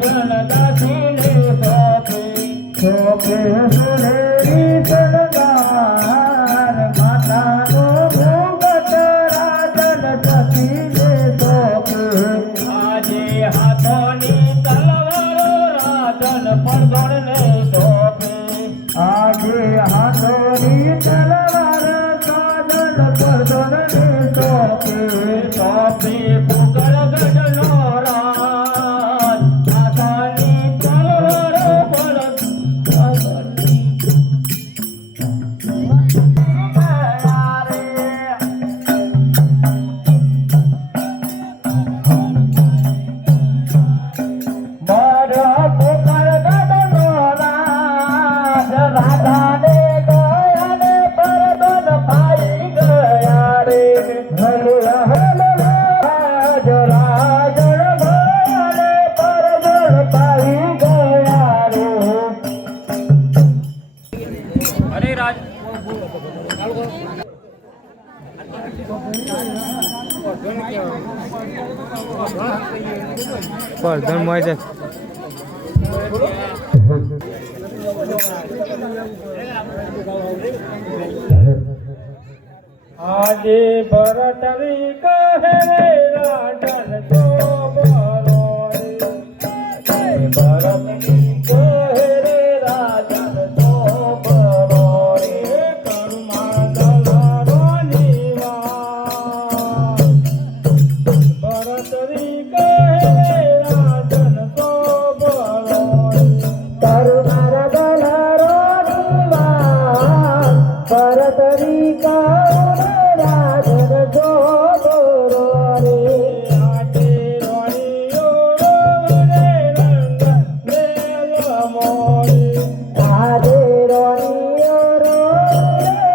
રાજન દાસીને સોંપે સુનેરી શણગાર માતાનો ઘૂંઘટ રાજન સતીને સોંપે આજે હાથોની તલવારો રાજન પરગણને સોંપે આજે હાથોની તલવાર રાજન પરગણને સોંપે સોંપે પોકરગઢનો રાજ હાથોની તલવારો પરગણની મારા પોકરગઢનો રાજ રાધાને ગયા ને પરદન પાઈ ગયા રે રાજ રાજણ ગયા ને પરદન પાઈ ગયા રે અરે રાજ આજે ભરતરી કહે રાજન જો બરો ભરતરી કહે રાજન જો બરો કરુમા દલારો નિવા ભરતરી કહે રાજન જો બરો કરુણાર દલારો નિવાસ પરતરી કાઉને રાજન જો બોરો રે આજે રોણીઓ રે રંગ મેલ મોરી આજે રોણીઓ રો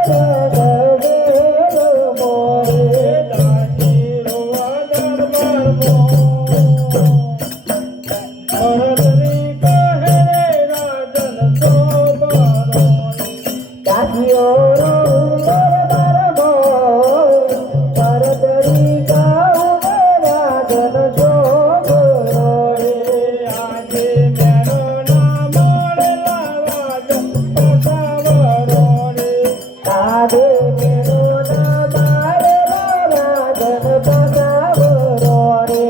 ગગેલ મોરે દાસી રોવા દરબાર મો ભરતરી કહે રાજન જો બરો કાશીઓ રો દરબાર મોર પરતરી કાઉને રાજન જો બોરો રે આજે મેરો નામ મળેલા રાજ પટાવરો રે આજે મેરો નામ આવેલા રાજન પટાવરો રે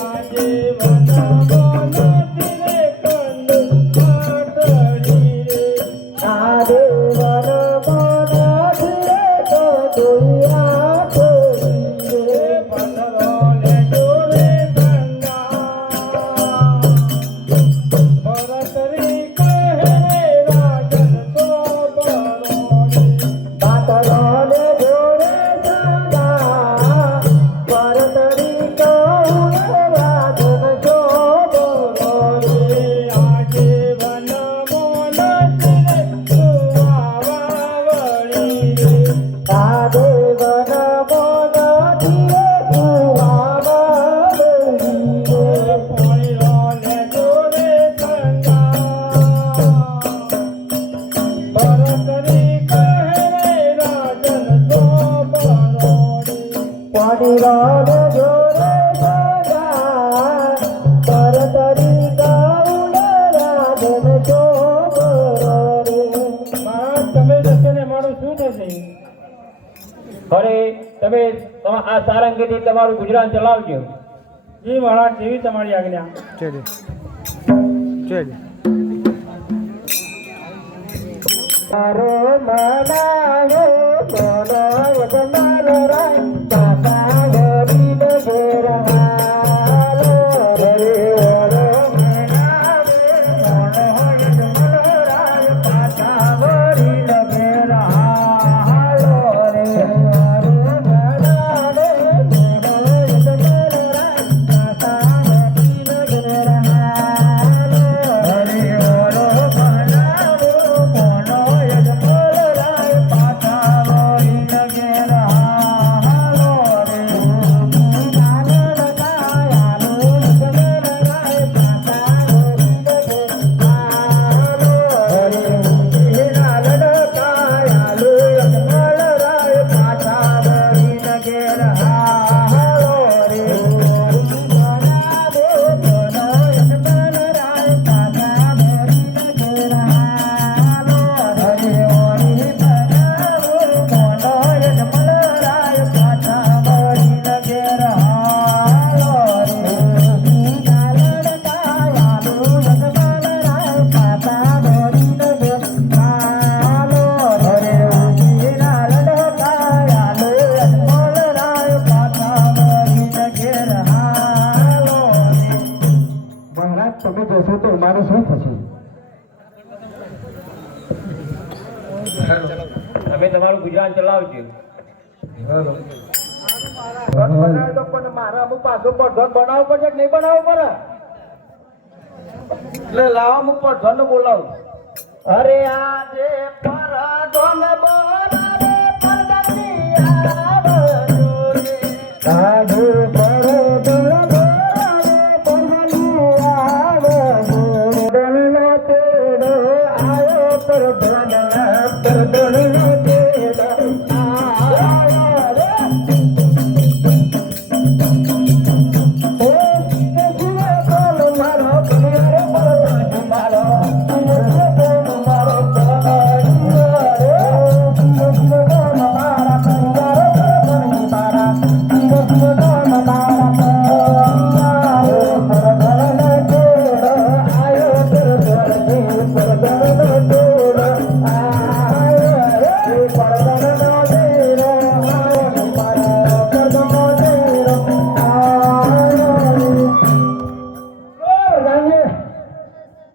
આજે વનવાનો તીરે કંદ પાટડી રે આજે વન ધીરે તો દુનિયા છોડી રે પથરો લે જોરે સંગા ભરતરી કહે રાજન સો બરો પાતળોને જોડે સંગા પરતરી કાઉને રાજન જો બોરો રે આજે વનમોન તીરે સુવાવાવળી રે આજે વન ધીરે કુવામાં રે પોણીરો લે જોરે સંગા ભરતરી કહે રાજન સો બરો પાણીરાને જોડે સંગા પરતરી કાઉને રાજન જો બોરો રે મહારાજ તમે જશે ને મારું શું થશે અરે તમે આ સારંગીથી તમારું ગુજરાન ચલાવજો જી મહારાજ જેવી તમારી આજ્ઞા મારો મનાયો મનાય તમારો રાય કાકા ગરીબ ઘેરહાલો રે ઓરો મનાવે મનાય તમારો રાય કાકા ગરીબ ઘેરહાલો રે ઓરો મનાવે મનાય તમારો રાય કાકા ગરીબ ઘેરહાલો રે ઓરો મનાવે મનાય તમારો રાય કાકા ગરીબ ઘેરહાલો મારું શું થશે? તમે તમારું ગુજરાન ચલાવજો. પણ મારે અમુક પાછો પડધન બનાવવો પડશે કે નહીં બનાવવો પડે? એટલે લાવો અમુક પડધન બોલાવું. અરે આજે પરધન બોલાવે પરધની આવજો રે. આજે પરધન બોલાવે પરધની આવજો. પરધનનો તેડો આવ્યો, પરધનનો તેડો આવ્યો રે.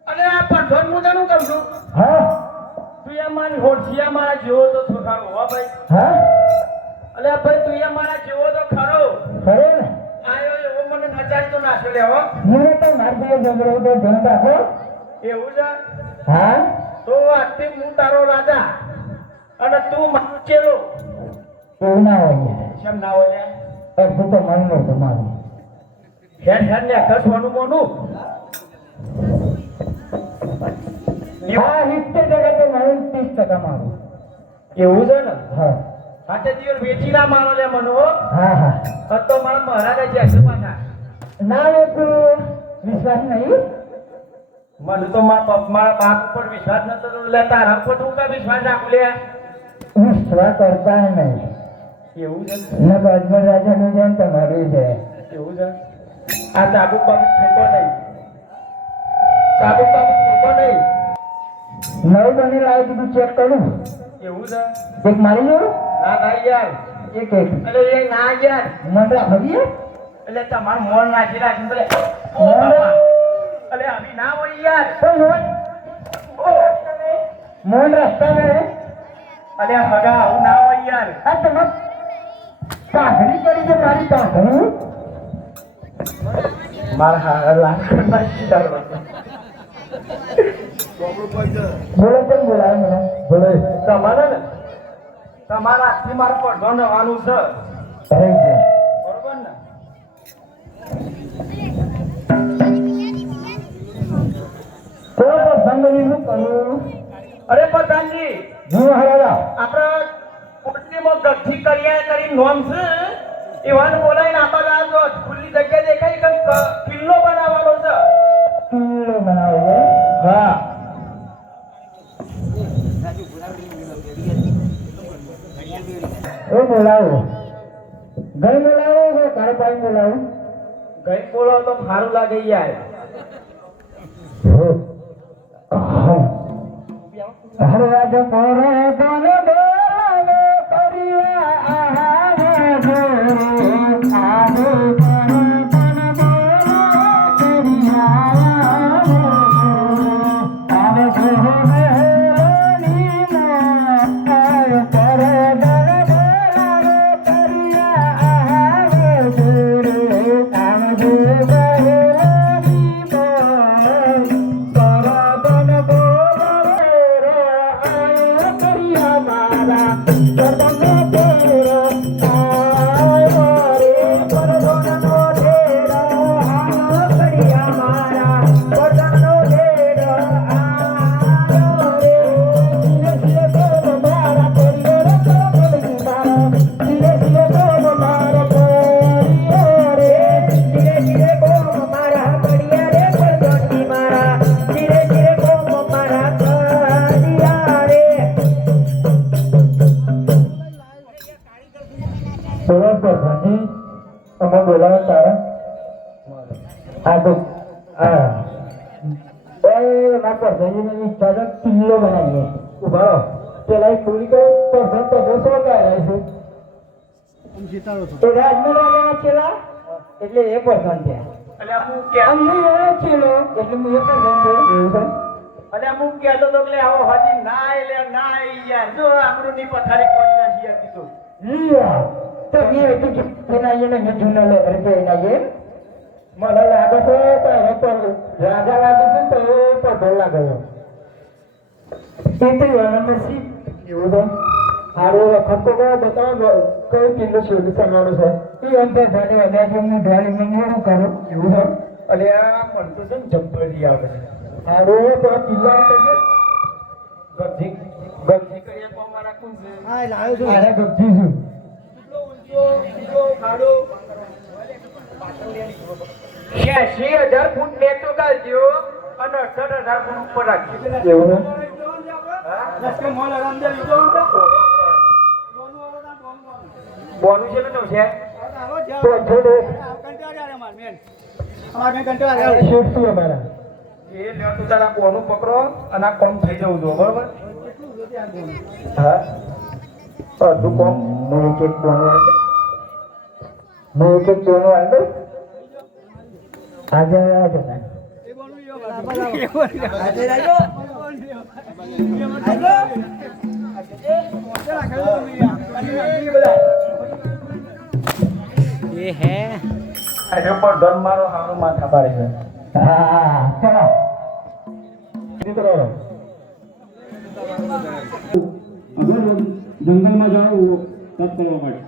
અને આ પડધન હું તને કહું છું, હા તું એમ મારી હોશિયા મારા જેવો તો ખરો હો ભાઈ. હા અલે ભાઈ તું એમ મારા જેવો તો ખરો. ખરે ને આયો એવો મને નચારી તો નાખ્યો લે હો. મને તો મારી જમરો તો ધન રાખો. એવું છે? હા તો આજથી હું તારો રાજા અને તું મારો ચેલો. એવું ના હોય. કેમ ના હોય લે? અડધું તો મહિનો તમારું. હેડ હેડ ને ઘસવાનું મોનું. હા 70% તો મારું 30% મારું. એવું છે ને? હા સાચે દિવસ વેચી ના મારો લે મને હો. હા હા આ તો મારા મહારાજા છે પાછા. ના લોકો વિશ્વાસ નહીં. મને તો મારા બાપ ઉપર વિશ્વાસ નતો તો લે તારા ઉપર તું કા વિશ્વાસ રાખું લે? વિશ્વાસ કરતા નહીં. એવું છે? ને અજમલ રાજાનું જેમ તમારું છે. એવું છે? આ ચાબુક બાબુ ફેંકો નહીં. ચાબુક બાબુ ફેંકો નહીં. નવું બની લાવી દીધું ચેક કરું. એવું છે? એક મારી લો. ના ના યાર. એક અલે એ ના યાર. મંડળા ભરીએ. એટલે તમારું મોણ નાખી રાખીને ભલે. ઓ મોણ? બાપા. અલે આવી ના હોય યાર. કોઈ હોય ઓ મોન રસ્તા ને અલે હગા આવું ના હોય યાર. આ તમે પાઘડી કરી છે મારી પાઘડી. મારા હા લાખ નાખી દાડવા. બોલો કેમ બોલાવે મને? બોલો તમારે ને તમારા હાથથી મારે પડધો નવાનું છે. અરે છે બરોબર ને? કોઈ પણ સંગની શું કરું? અરે પ્રધાનજી હું હરાડા આપણા કોટલીમાં ગઠ્ઠી કર્યા કરી નોમ છે એવાને બોલાવીને આપણા જો ખુલ્લી જગ્યા દેખાય કે કિલ્લો બનાવવાનો છે. કિલ્લો બનાવો છે. હા એ બોલાવો. ગઈ બોલાવો કે કાળ પાઈ બોલાવો? ગઈ બોલો તો સારું લાગે યાર. હર રાજ પોરે કોને બોલાવે પરિયા આહારે જોરે આવો કોને કોને બોલાવે પરિયા આવે જોરે ની ના આય કરે દર બોલાવે પરિયા આહારે જોરે આવે જોરે અમે બોલાવો તારા હા તો હા એ ના પરસોની ઈચ્છા છે કિલ્લો બનાવીએ. ઉભા રહો. પેલા એક પૂરી કરો પરસો તો બસો કાઢે છે. એ રાજમહેલ વાળા ચેલા એટલે એ પરસન ત્યાં એટલે અમુક કે અમને એ ચેલો એટલે હું એક જ ગમતો એવું છે. અને અમુક કહેતો તો કે આવો હજી ના એટલે ના યાર જો આમરૂની પથારી કોડી નાખી હતી તો લિયા તો એ એટલું એના એને જૂના લે એટલે એના એ મને લાગે છે તો હવે તો રાજા લાગે છે તો એ તો ઢોલા ગયો એ તો વારાણસી એવું તો હારો વખત તો બતાવો કઈ કિલ્લો શોધી કરવાનો છે એ અંતે જાણે અદાજ હું ઢાળી મંગવાનું કરું એવું તો અને આ પણ તો છે ને જબ્બરી આવે છે હારો તો કિલ્લા કરજે ગજી ગજી કરી આપવા મારા કોણ છે હા લાવ્યો છું અરે ગબ્જી છું કિલો ખાડો 80,000 ફૂટ નેતો ગાલજો અને 18,000 ફૂટ ઉપર રાખજો એવું છે બોનું છે ને છે તો છોડો શૂટ શું અમારા એ લ્યો તું તારા બોનું પકડો અને આ કોમ થઈ જવું જો બરોબર હા અડધું કોમ હું એક એક કોનો આંડો આજે આજે અરે પણ ધન મારો હારો માથા પાડે છે હા ચલો મિત્રો જંગલમાં જાઓ તપ કરવા માટે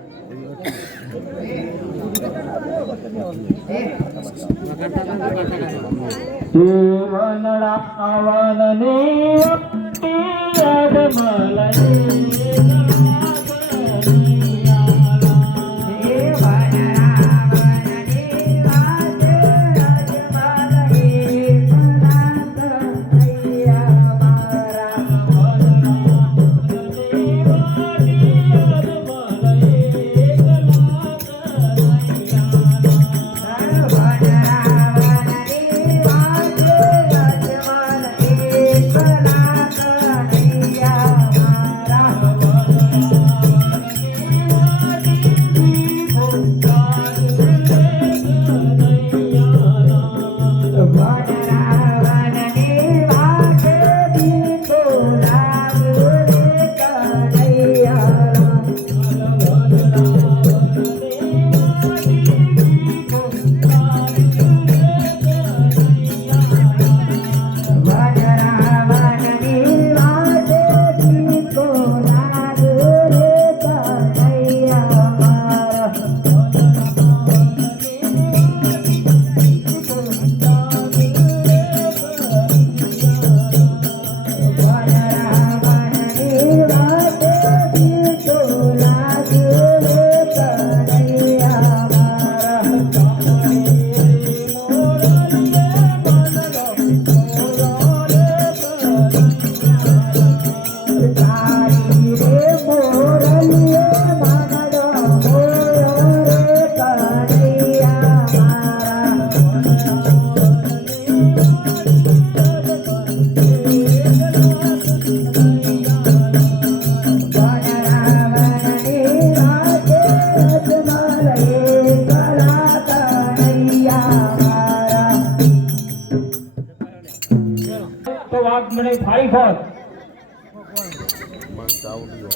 મને ફાઈ ફોન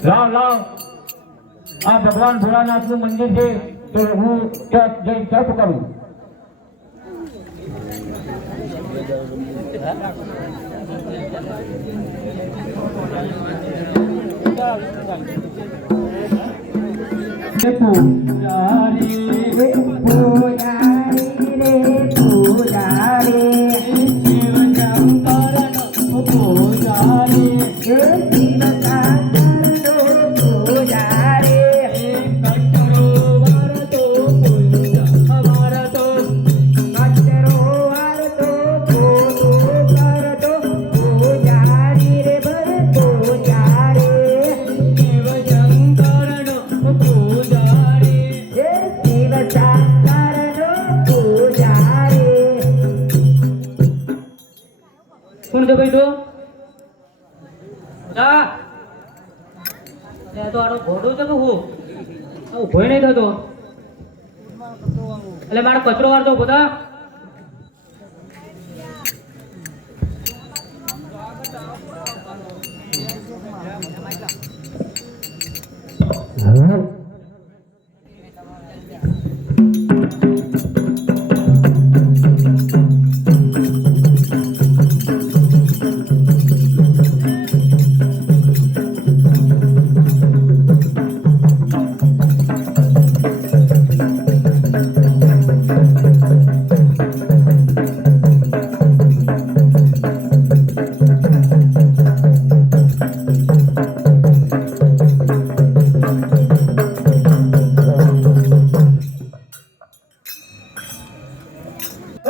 લાવ લાવ આ ભગવાન ભોળાનાથનું મંદિર છે તો હું ત્યાં જઈ તપ કરું કોણ છે ભાઈ તો જા તો આનો ઘોડો છે કે હું ઉભો નહીં થતો એટલે મારો કચરો વાળતો બધા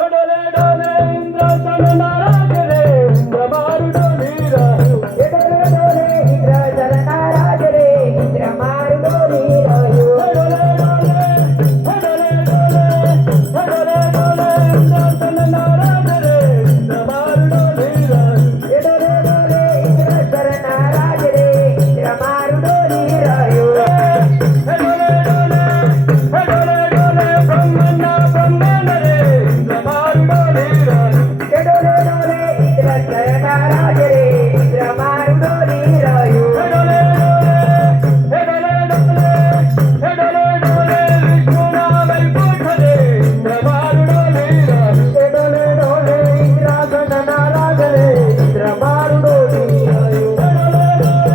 ડોલે ડોલે ઇન્દ્ર તન નારાજ રે ઇન્દ્ર મારું ડોલી રહ્યું. ડોલે ડોલે ઇન્દ્ર તન નારાજ રે ઇન્દ્ર મારું ડોલી રહ્યું. ડોલે ડોલે ડોલે ડોલે ડોલે ડોલે ઇન્દ્ર તન નારાજ રે ઇન્દ્ર મારું ડોલી રહ્યું. ડોલે ડોલે ઇન્દ્ર તન નારાજ રે ઇન્દ્ર મારું ડોલી રહ્યું. ડોલે ડોલે ડોલે ડોલે બ્રહ્મના બ્રહ્મન રે ઇન્દ્ર મારું ડોલી રહ્યું. ડોલે ડોલે ઇન્દ્ર તન નારાજ રે ઇન્દ્ર મારું ડોલી રહ્યું. ડોલે ડોલે ડોલે ડોલે વિષ્ણુના વૈકુંઠ રે ઇન્દ્ર મારું ડોલી રહ્યું. ડોલે ડોલે ઇન્દ્ર તન નારાજ રે ઇન્દ્ર મારું ડોલી રહ્યું. ડોલે ડોલે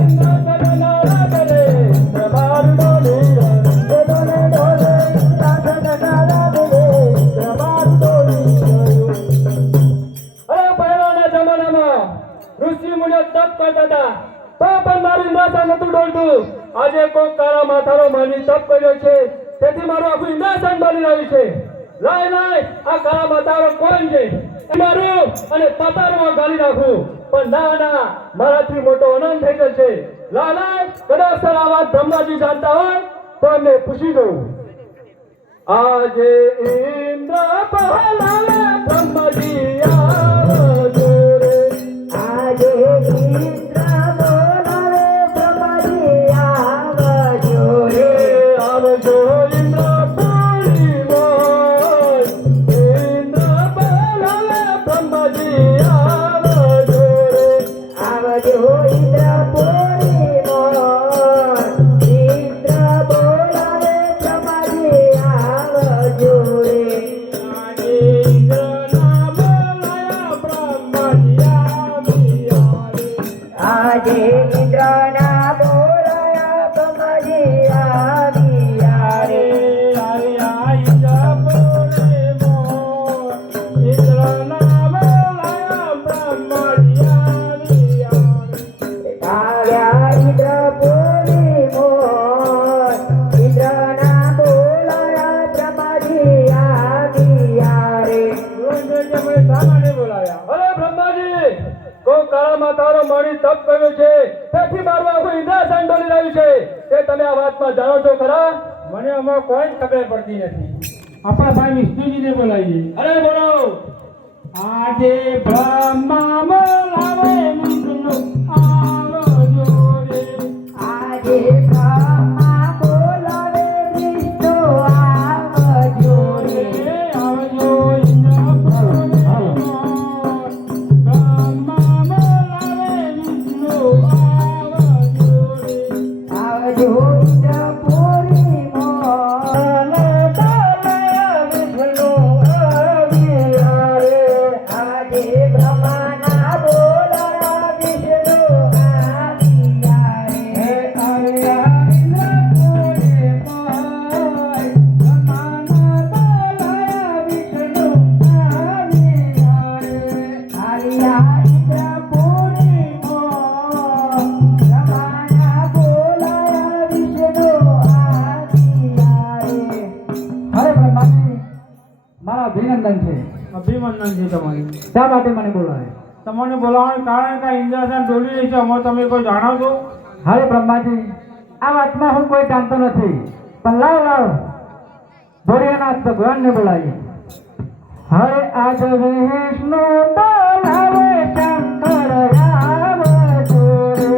ઇન્દ્ર તન નારાજ રે ઇન્દ્ર મારું ડોલી રહ્યું. ડોલે ડોલે ઇન્દ્ર તન નારાજ રે ઇન્દ્ર મારું ડોલી રહ્યું. અરે પહેલાના જમાનામાં ઋષિ મુનિઓ તપ કરતા હતા તો પણ મારું ઇન્દ્રાસન નતું ડોલતું. આજે કોઈ કાળા માથાનો માની તપ કર્યો છે તેથી મારું આખું ઇન્દ્રાસન બની રહ્યું છે. લાય લાય આ કાળા માથાનો કોણ છે એ મારું અને પાતાળમાં ગાલી નાખું. પણ ના ના મારાથી મોટો આનંદ થઈ જશે. લાય લાય કદાચ સર આ વાત બ્રહ્માજી જાણતા હોય તો એમને પૂછી દઉં. આજે ઇન્દ્ર બોલાવે બ્રહ્માજી આવજો રે. આજે ઇન્દ્ર બોલાવે બ્રહ્માજી આવજો રે. આવજો ઇન્દ્ર પૂરી મોય. ઇન્દ્ર બોલાવે બ્રહ્માજી આવજો રે. આવજો ઇન્દ્ર પૂરી મોય. ઇન્દ્ર બોલાવે બ્રહ્માજી આવજો રે. આજે ઇન્દ્રના બોલાયા બ્રહ્માજી આવ્યા રે. આજે ઇન્દ્રના બોલાયા બ્રહ્માજી આવ્યા રે. આવ્યા ઇન્દ્ર બોલે મોર. ઇન્દ્રના બોલાયા બ્રહ્માજી આવ્યા રે. આવ્યા ઇન્દ્ર બોલે મોર. ઇન્દ્રના બોલાયા બ્રહ્માજી આવ્યા રે. શા માટે બોલાયા? અરે બ્રહ્માજી કોઈ કાળા માતાનો મણી તપ કર્યો છે તેથી મારું આખું ઇન્દ્રાસન ડોલી રહ્યું છે તે તમે આ વાતમાં જાણો છો ખરા? મને આમાં કોઈ જ ખબર પડતી નથી. આપણા ભાઈ વિષ્ણુજીને બોલાવીએ. અરે બોલો. આજે બ્રહ્મા બોલાવે વિષ્ણુ આવજો રે. આજે બ્રહ્મા બોલાવે વિષ્ણુ આવજો રે. આવજો ઇન્દ્ર બ્રહ્મા બોલાવે વિષ્ણુ આવજો રે. આવજો ઇન્દ્ર પૂરી મોલ. વિષ્ણુ આવ્યા રે. આજે બ્રહ્માના બોલાયા વિષ્ણુ આવ્યા રે. આવ્યા ઇન્દ્ર પૂરી મોલ. બ્રહ્માના બોલાયા વિષ્ણુ આવ્યા રે. આવ્યા ઇન્દ્ર પૂરી મોલ. બ્રહ્માના બોલાયા વિષ્ણુ આવ્યા રે. અરે બ્રહ્માજી મારા અભિનંદન છે. અભિનંદન છે તમારી. શા માટે મને બોલાવે? તમને બોલાવવાનું કારણ કે આ ઇન્દ્રાસન ડોલી રહી છે અમે તમે કોઈ જાણો છો? હવે બ્રહ્માજી આ વાતમાં હું કોઈ જાણતો નથી પણ લાવ લાવ ભોળિયાનાથ ભગવાનને બોલાવીએ. હવે આજ વિષ્ણુ બોલાવે શંકર આવજો રે.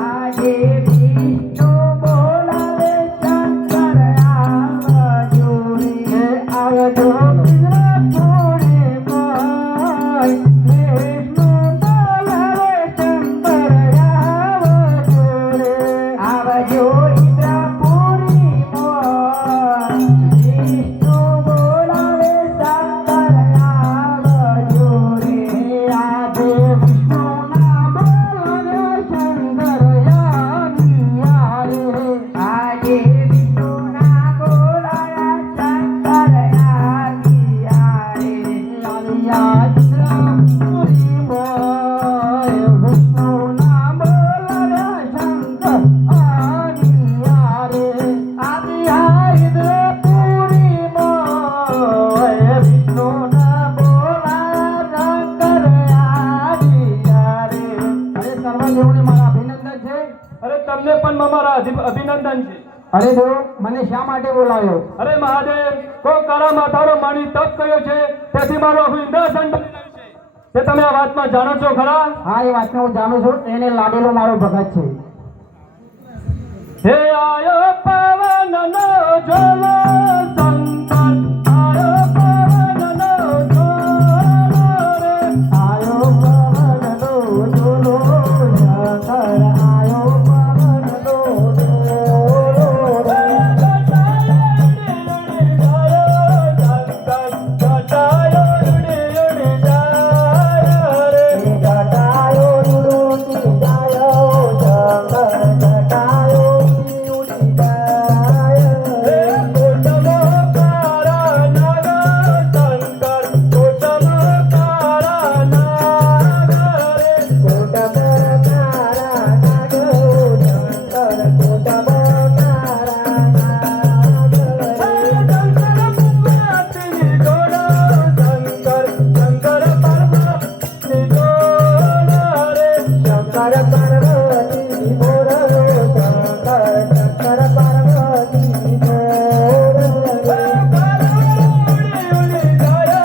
આજે વિષ્ણુ બોલાવે શંકર આવજો રે. આવજો પૂરી મોય. વિષ્ણુ બોલાવે શંકર આવજો રે. અરે તમને પણ મારા અભિનંદન છે. અરે દેવ, મને શા માટે બોલાવ્યો? અરે મહાદેવ, કોઈ કાળા માથાનો માણી તપ કર્યો છે, તેથી મારો ઇન્દ્રાસન બની રહ્યું છે. તે તમે આ વાતમાં જાણો છો ખરા? હા, એ વાતને હું જાણું છું. એને લાડેલો મારો ભગત છે. હે આયો પવનનો ઝોલો શંકર, આયો પવનનો ઝોલો રે, આયો પવનનો ઝોલો શંકર, આયો પવનનો ઝોલો રે. જટાયો ઉડી ઉડી જાય રે, જટાયો ઉડતી જાય શંકર, જટાયો ઉડી ઉડી જાય રે. કોટમો કારા નાગ શંકર, કોટમો કારા નાગ રે, કોટમ કારા નાગ શંકર, કોટમ કારા નાગ રે. શંકર પાર્વતી ગોળો શંકર, શંકર પાર્વતી ગોળો રે, શંકર પાર્વતી બોલો શંકર, શંકર પાર્વતી બોલો રે. ઉડી ઉડી જાય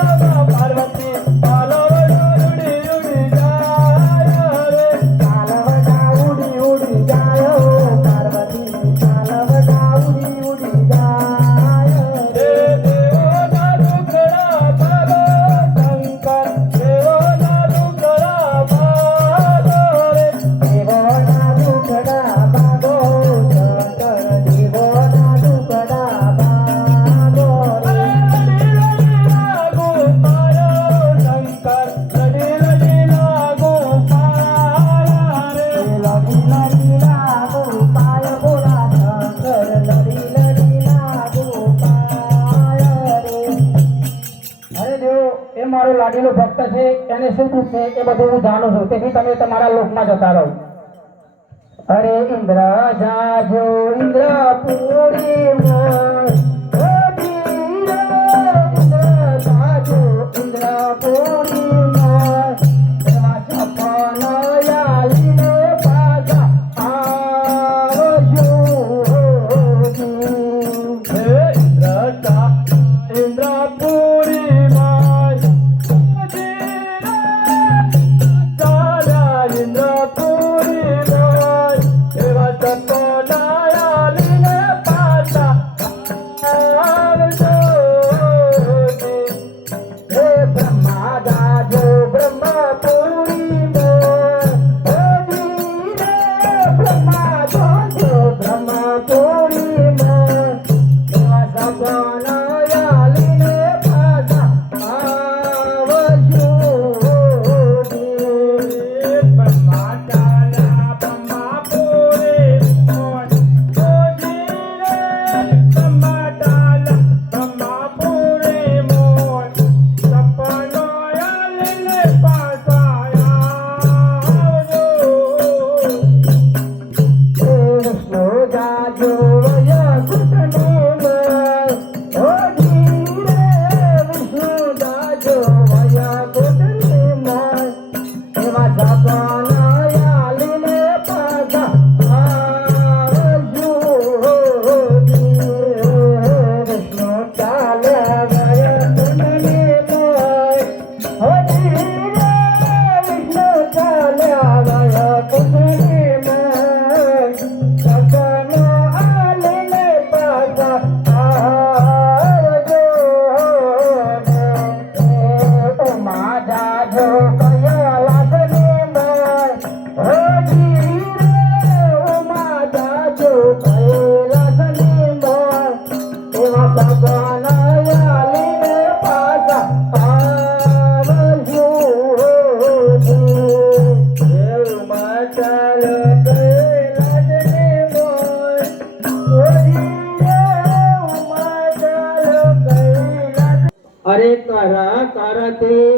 પાર્વતી, પાલવડો ઉડી ઉડી જાય રે, પાલવડા ઉડી ઉડી જાય પાર્વતી, પાલવડા ઉડી ઉડી જાય હે દેવોના દુખડા ભાગો શંકર, દેવોના દુખડા ભાગો રે, દેવોના દુખડા ભાગો શંકર, દેવોના દુખડા ભાગો રે. લડી લડી લાગુ પાયો શંકર, લડી લડી લાગુ પાયા રે, લડી લડી લાગુ પાય બોલા શંકર, લડી લડી લાગુ પાય રે. અરે દેવ, એ મારો લાડીલો ભક્ત છે, એને શું દુઃખ છે એ બધું હું જાણું છું, તેથી તમે તમારા લોકમાં જતા રહો. અરે ઇન્દ્ર જાજો ઇન્દ્રપુરીમાં, હે વીર ઇન્દ્ર જાજો ઇન્દ્રપુરીમાં, એવા સપન આલીને પાછા આવજો. હે ઇન્દ્રતા ઇન્દ્રપુરી માય ચાલ્યા ઇન્દ્રપુરી માય, એવા સપનાયાલીને પાછા આવજો. હે બ્રહ્મા જાજો બ્રહ્મપુરીમાં, હે વીર બ્રહ્મા જાજો બ્રહ્મપુરીમાં, એવા સપન આલીને પાછા આવજો. બ્રહ્મા ચાલ્યા બ્રહ્માપુરી મોય, બ્રહ્મા ચાલ્યા બ્રહ્માપુરી મોય, સપનાયાલીને પાછા આવજો. વિષ્ણુ જાજો વયકુટનીમાં, ઓ ધીરે વિષ્ણુ જાજો વયકુટનીમાં, એવા સપનાયાલીને પાછા આવજો. વિષ્ણુ ચાલ્યા વયકુટનીમાં, ઓ ધીરે વિષ્ણુ ચાલ્યા વયકુટનીમાં, સપનો આલીને પાછા આવજો. ઉમા જાજો કૈલાસનીમાં, હે ધીરે ઉમા જાજો કૈલાસનીમાં, એવા સપના આલીને પાછા આવજો. ઉમા ચાલો કૈલાસનીમાં, ઓ ધીરે ઉમા ચાલો કૈલાસ. અરે કર કરતી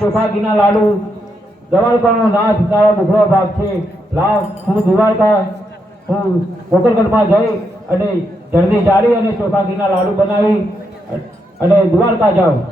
ચોખા ઘીના લાડુ જવાલકરનો નાચ તારો દુખરો ભાગ છે. લાવ હું દિવાળકા હું કોકરગઢમાં જઈ અને જલ્દી જાળી અને ચોખા ઘીના લાડુ બનાવી અને દ્વારકા જાઉં.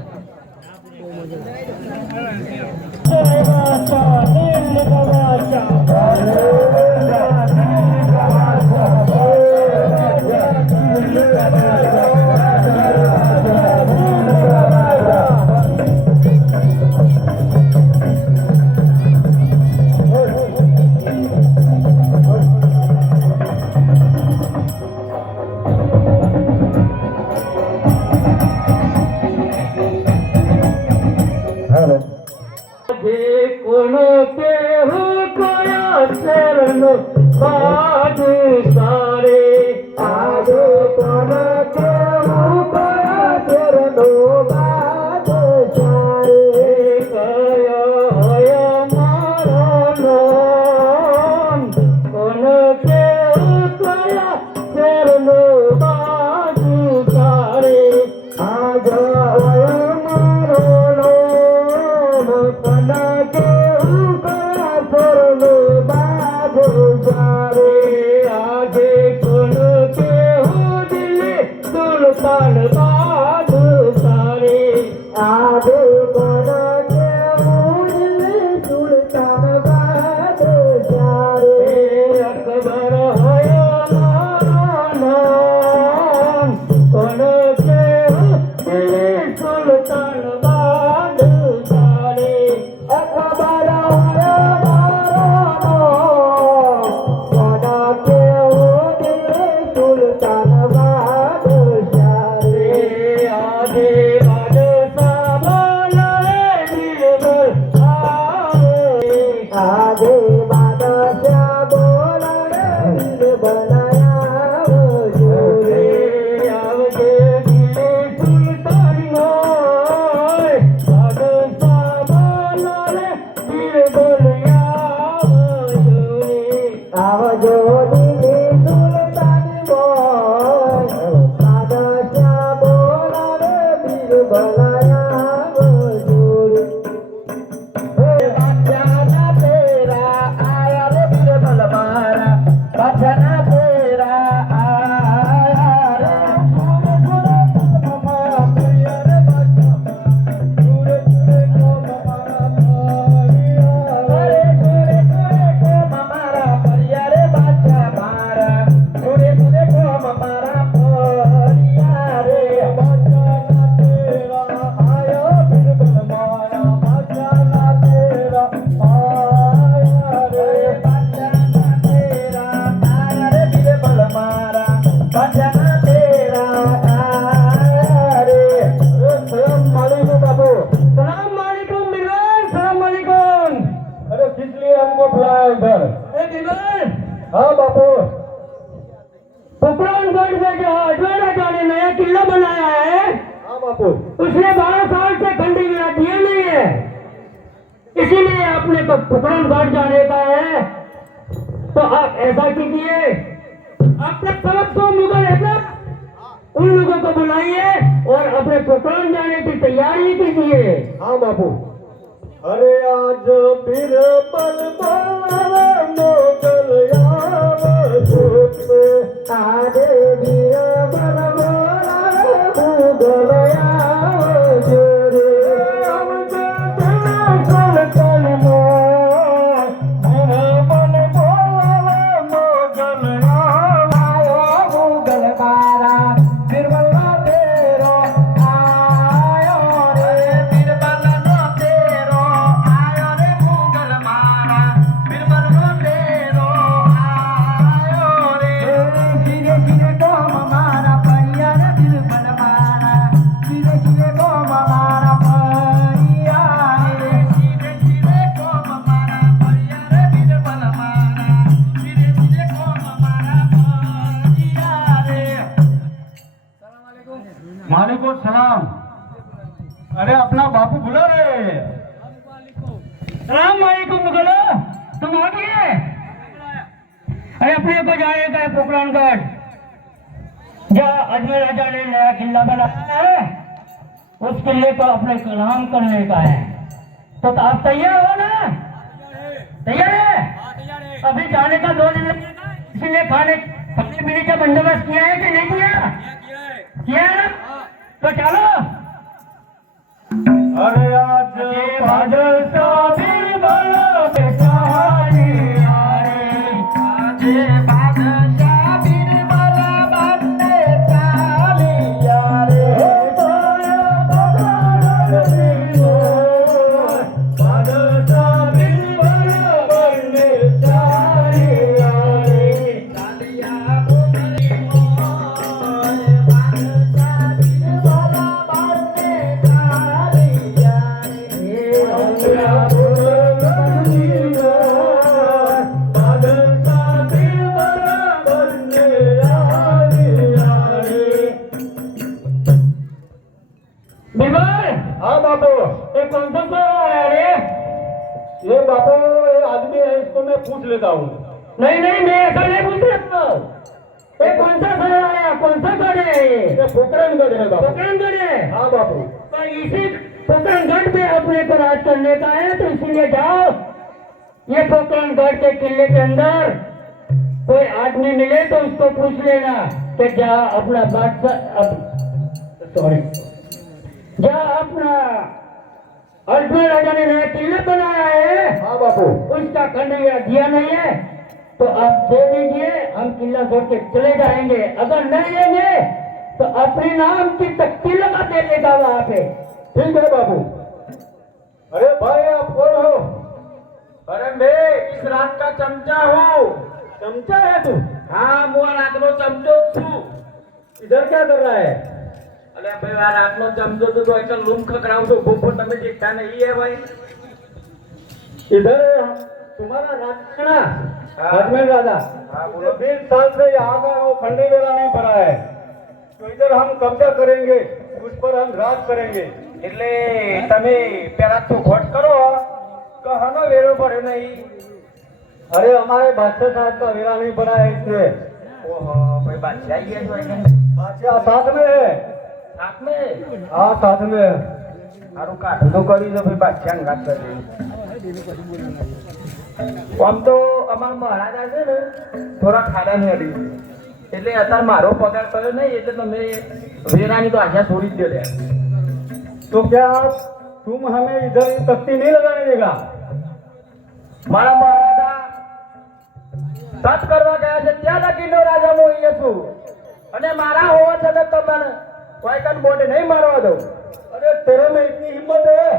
बापू उसने 12 साल से खंडी विला दिए नहीं है, इसीलिए आपने को पोखरणगढ़ जाने का है। तो आप ऐसा कीजिए, अपने तरफ को मुगल है ना, उन लोगों को बुलाइए और अपने पोखरण जाने की तैयारी कीजिए। हाँ बापू। अरे आज फिर बल मोगल आरे वीर बल मुगल मालिको सलाम। अरे अपना बापू बुला रहे। सलाम वालेकुम मुगलो, तुम आ गए? अरे अपने को जाने का है पोखरणगढ़। जा अजमेर राजा ने नया किला बनाया है, उस किले को अपने गुलाम करने का है। तो आप तैयार हो ना? तैयार है? अभी जाने का 2 दिन लगेगा, इसीलिए खाने पीने का बंदोबस्त किया है कि नहीं किया? किया है ना? तो चलो। अरे आज बादल सा भी बड़ा बेचारी यारे, आज बादल सा भी बड़ा बनने चाली यारे, बादल सा भी बड़ा बनने चाली यारे, चालिया बोली मोय, बादल सा भी बड़ा बनने चाली यारे, चालिया बोली मोय, बादल सा भी बड़ा बनने चाली यारे। बिमल, हाँ बापू। ये कौन सा कौन है रे? ये बापू ये आदमी है, इसको मैं पूछ लेता हूँ। नहीं नहीं, मैं ऐसा नहीं पूछ रहा हूँ। ये कौन सा शहर आया, कौन सा गढ़ है ये? ये पोखरणगढ़ है बापू। पोखरणगढ़ है। हाँ बापू। पर इसी पोखरणगढ़ में अपने को राज करने का है, तो इसीलिए जाओ, ये पोखरणगढ़ के किले के अंदर कोई आदमी मिले तो उसको पूछ लेना कि जा अपना बादशाह, सॉरी, जा अपना अजमेर राजा ने नया किला बनाया है, हाँ बापू। उसका खंडीगढ़ दिया नहीं है, तो आप दे दीजिए, हम किला छोड़ के चले जाएंगे। अगर नहीं देंगे तो अपने नाम की तख्ती लगा दे देगा वहां पे। ठीक है बापू। अरे भाई आप कौन हो? अरे मैं इस रात का चमचा हूँ। चमचा है तू? हाँ, मुआ रातनो चमचो छू। इधर क्या कर रहा है? अरे भाई આ રાતનો ચમચો તો એટલે લૂમ ખખડાવું છું, ભૂખો તમે દેખતા નહીં है भाई। इधर तुम्हारा राजखाना हाँ। अजमेर राजा। हाँ, बोलो। 20 साल से यहाँ का वो खंडी वेला नहीं भरा है, तो इधर हम कब्जा करेंगे, उस पर हम राज करेंगे। એટલે તમે પેલા તો ખોટ કરો કે હનો વેરો પડ્યો નહીં। अरे हमारे बादशाह साहब का वेला नहीं भरा है इसलिए। ઓહો ભાઈ બાદશાહ આવી ગયા છો એટલે बादशाह साथ में है। સાથ में हाँ साथ में है। સારું કાઢું તો કરી દો ભાઈ બાદશાહ અંગાત કરી આમ તો અમારા મહારાજા છે ને થોડા ખાડા નહીં અડી એટલે અત્યારે મારો પગાર કર્યો નહીં એટલે તમે વેરાની તો આશા છોડી જ દો। तो क्या तुम हमें इधर तख्ती नहीं लगाने देगा? મારા મહારાજા તપ કરવા ગયા છે ત્યાં લગીનો રાજા હું અહીંયા છું અને મારા હોવા છતાં તમને કોઈ કન બોટે નહીં મારવા દઉં। अरे तेरे में इतनी हिम्मत है?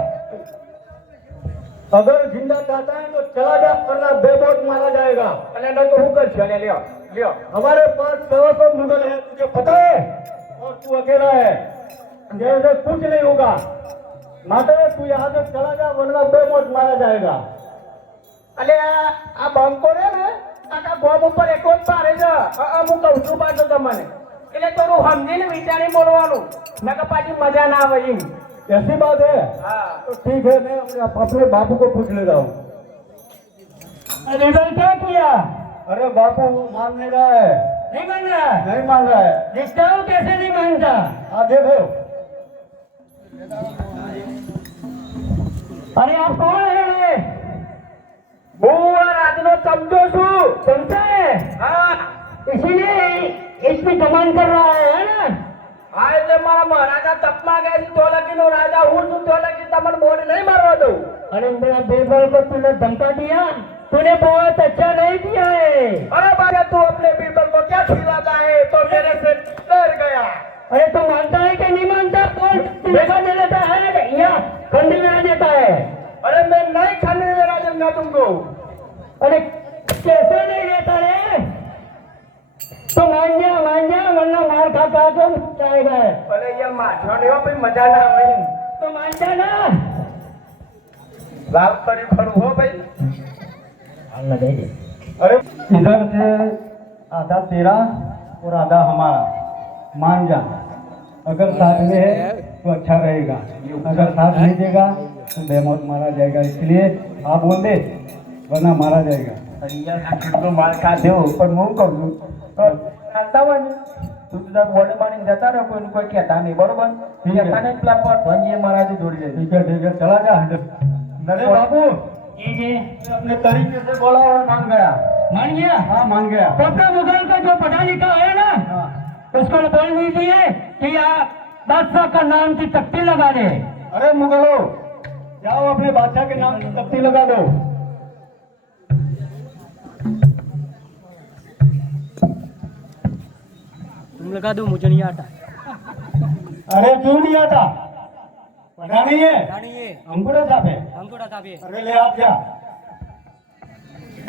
अगर जिंदा चाहता है तो चला जा, वरना बेमौत मारा जाएगा। અને ન તો હું કરશું અને લ્યો લ્યો हमारे पास 100 मुगल है, तुझे पता है? और तू अकेला है, जैसे कुछ नहीं होगा। माता तू यहाँ से चला जा, वरना बेमौत मारा जाएगा। અલે આ બંકો રે ને આખા ગોમ ઉપર એકલો જ મારે છે હું કહું છું પાછો તમને એટલે થોડું સમજીને વિચારી બોલવાનું નકર પાછી મજા ના આવે એમ ऐसी बात है હા तो ठीक है मैं अपने बापू को पूछ लेता हूँ। रिजल्ट क्या किया? अरे बापू मान नहीं रहा है, नहीं मान रहा? नहीं मान रहा है। दिखता हूँ कैसे नहीं मानता? हाँ देखो, अरे आप कौन है? હું આ રાતનો ચમચો છું चलता है હા इसीलिए इतनी कमान कर रहा है ना? હા એટલે મારા મહારાજા તપમાં ગયા છે તો લગીનો રાજા હું છું તો લગી તમને બોડી નહીં મારવા દઉં अरे मेरा बीरबल को तूने धमका दिया, तूने बहुत अच्छा नहीं किया है। अरे बाबा तू अपने बीरबल को क्या खिलाता है तो मेरे से डर गया अरे तू मानता है कि नहीं मानता? कौन देखा दे देता है या खंडी में आ देता है? अरे मैं नहीं खाने में राजा ना तुमको अरे कैसे नहीं देता रे? तो मान जा वरना मार खा खा के जाएगा। अरे ये माठो नहीं हो भाई मजा ना आवे तो मान जा ना। लाल करी खड़ू हो भाई अरे इधर से आधा तेरा और आधा हमारा, मान जा। अगर साथ में है तो अच्छा रहेगा, अगर साथ नहीं देगा तो बेमौत मारा जाएगा, इसलिए आप बोल दे वरना मारा जाएगा। अरे यार आखिर तो मार खा दो पर હું કહું છું ચાલતા હોય ને તું તુજા બોડી મારીને જતા રહો કોઈને કોઈ કહેતા નહીં બરોબર કહેતા નહીં પેલા પર ભંગીએ મારાથી દોડી જાય ठीक है चला जा। अरे बाबू जी जी अपने तरीके से बोला और मान गया। मान गया। हाँ मान गया। पक्का मुगल का जो पढ़ा लिखा है ना, हाँ। उसको बोल दीजिए कि आप बादशाह का नाम की तख्ती लगा दे। अरे मुगलों जाओ अपने बादशाह के नाम की तख्ती लगा दो। तुम लगा दो, मुझे नहीं आता। अरे क्यों नहीं आता? पढ़ा नहीं है, अंगूठा छाप है। अंगूठा साहब अरे ले आप जा।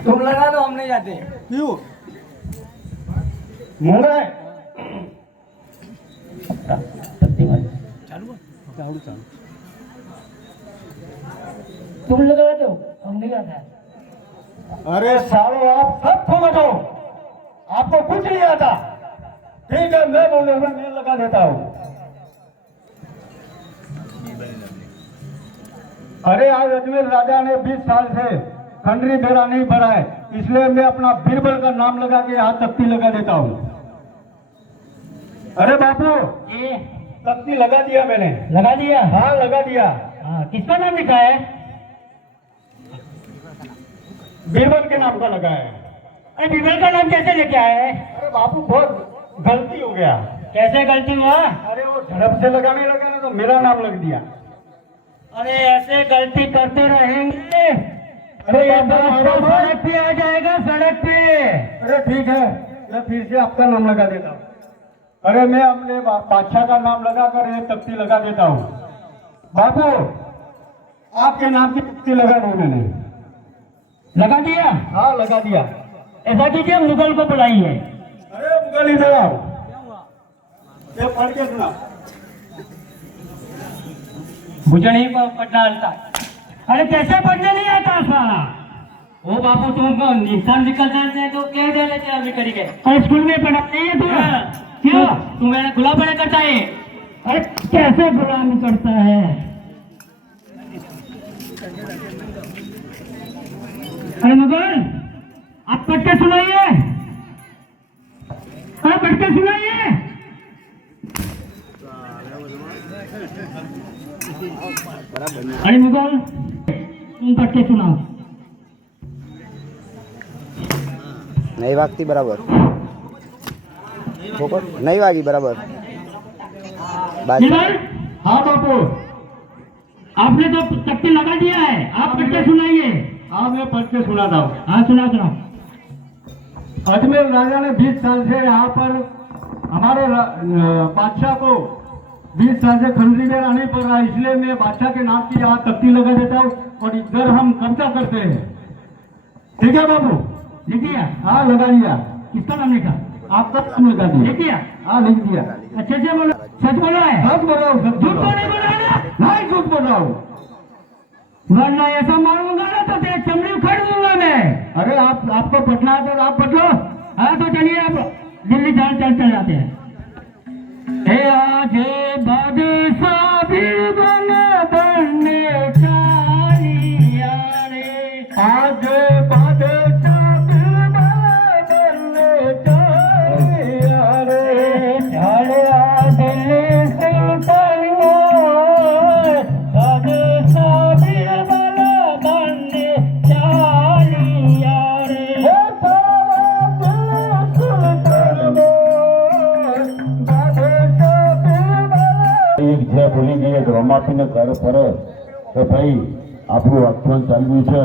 तुम लगा दो, हम नहीं जाते। क्यों? मूंगा है। तुम लगा दो, हम नहीं आता। अरे सालो आप सब खो बैठो, आपको कुछ नहीं आता। ठीक है मैं बोलूंगा, मैं लगा देता हूँ। अरे आज अजमेर राजा ने 20 साल से खंडरी बेड़ा नहीं भरा है, इसलिए मैं अपना बीरबल का नाम लगा के यहाँ तख्ती लगा देता हूँ। अरे बापू ये तख्ती लगा दिया मैंने। लगा दिया? हाँ लगा दिया। हाँ, किसका नाम लिखा है? बीरबल के नाम का लगा है। अरे बीरबल का नाम कैसे लेके आए? अरे बापू बहुत गलती हो गया। कैसे गलती हुआ? अरे वो झड़प से लगाने लगा ना तो मेरा नाम लग दिया। अरे ऐसे गलती करते रहेंगे तो अरे ये बाबा, बादशाह बाबा। सड़क पे आ जाएगा, सड़क पे। अरे ठीक है मैं फिर से आपका नाम लगा देता हूँ। अरे मैं अपने बादशाह का नाम लगाकर ये तख्ती लगा देता हूँ। बापू आपके नाम की तख्ती लगा दी मैंने। लगा दिया? हाँ लगा दिया। ऐसा कीजिए, मुगल को बुलाइए। अरे मुगल इधर आओ, ये पढ़ के सुना। मुझे नहीं पढ़ना आता। अरे कैसे पढ़ने नहीं आता साला? ओ बापू तुमको निशान निकल जाते हैं तो क्या दे लेते हैं अभी करेंगे? अरे स्कूल में पढ़ाते हैं तू? क्यों? तू मेरा गुलाम बना करता है? अरे कैसे गुलामी करता है? अरे मुगल आप पढ़ के सुनाइए। हाँ पढ़ के सुनाइए। अरे मुगल तुम पढ़ के सुनाओ। नहीं वागती बराबर, नहीं वागी बराबर। मुगल, हाँ बापू। आपने तो तख्ती लगा दिया है, आप पढ़ के सुनाइए। हाँ मैं पढ़ के सुनाता हूँ। हाँ सुना सुना। अजमेर राजा ने 20 साल से यहाँ पर हमारे बादशाह को 20 साल से खंडरी में रहने पड़ रहा है, इसलिए मैं बादशाह के नाम की यहाँ तख्ती लगा देता हूँ और इधर हम कब्जा करते हैं। ठीक है बाबू? लिख दिया? हाँ लगा दिया। किसका नाम लिखा? आपका नाम लगा दिया। लिख दिया? हाँ लिख दिया। अच्छे से बोलो, सच बोला है? सच बोल रहा हूँ, सच झूठ बोल तो रहा नहीं हूँ। बोला है ना? नहीं झूठ बोल रहा हूँ। वरना ऐसा मारूंगा ना तो तेरे चमड़ी उखाड़ दूंगा मैं। अरे आपको पढ़ना है तो आप पढ़ लो। हाँ तो चलिए आप दिल्ली चल जाते हैं। હે આજે બાદશાહ બિરબલ બંને ચાલ્યા રે આજે બાદશાહ બિરબલ બંને ચાલ્યા રે ચાલ્યા દિલ્હી સુલતાનિયા બાદશાહ બિરબલ બંને ચાલ્યા રે એક જે ભૂલી ગઈ એક રમાપીને ઘર પર કે ભાઈ આપણું આખ્યાન ચાલ્યું છે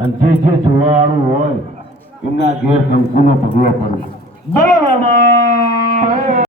અને જે જોવાવાળું હોય એમના ઘેર કંકુનો પગલો પડે. બોલો રામા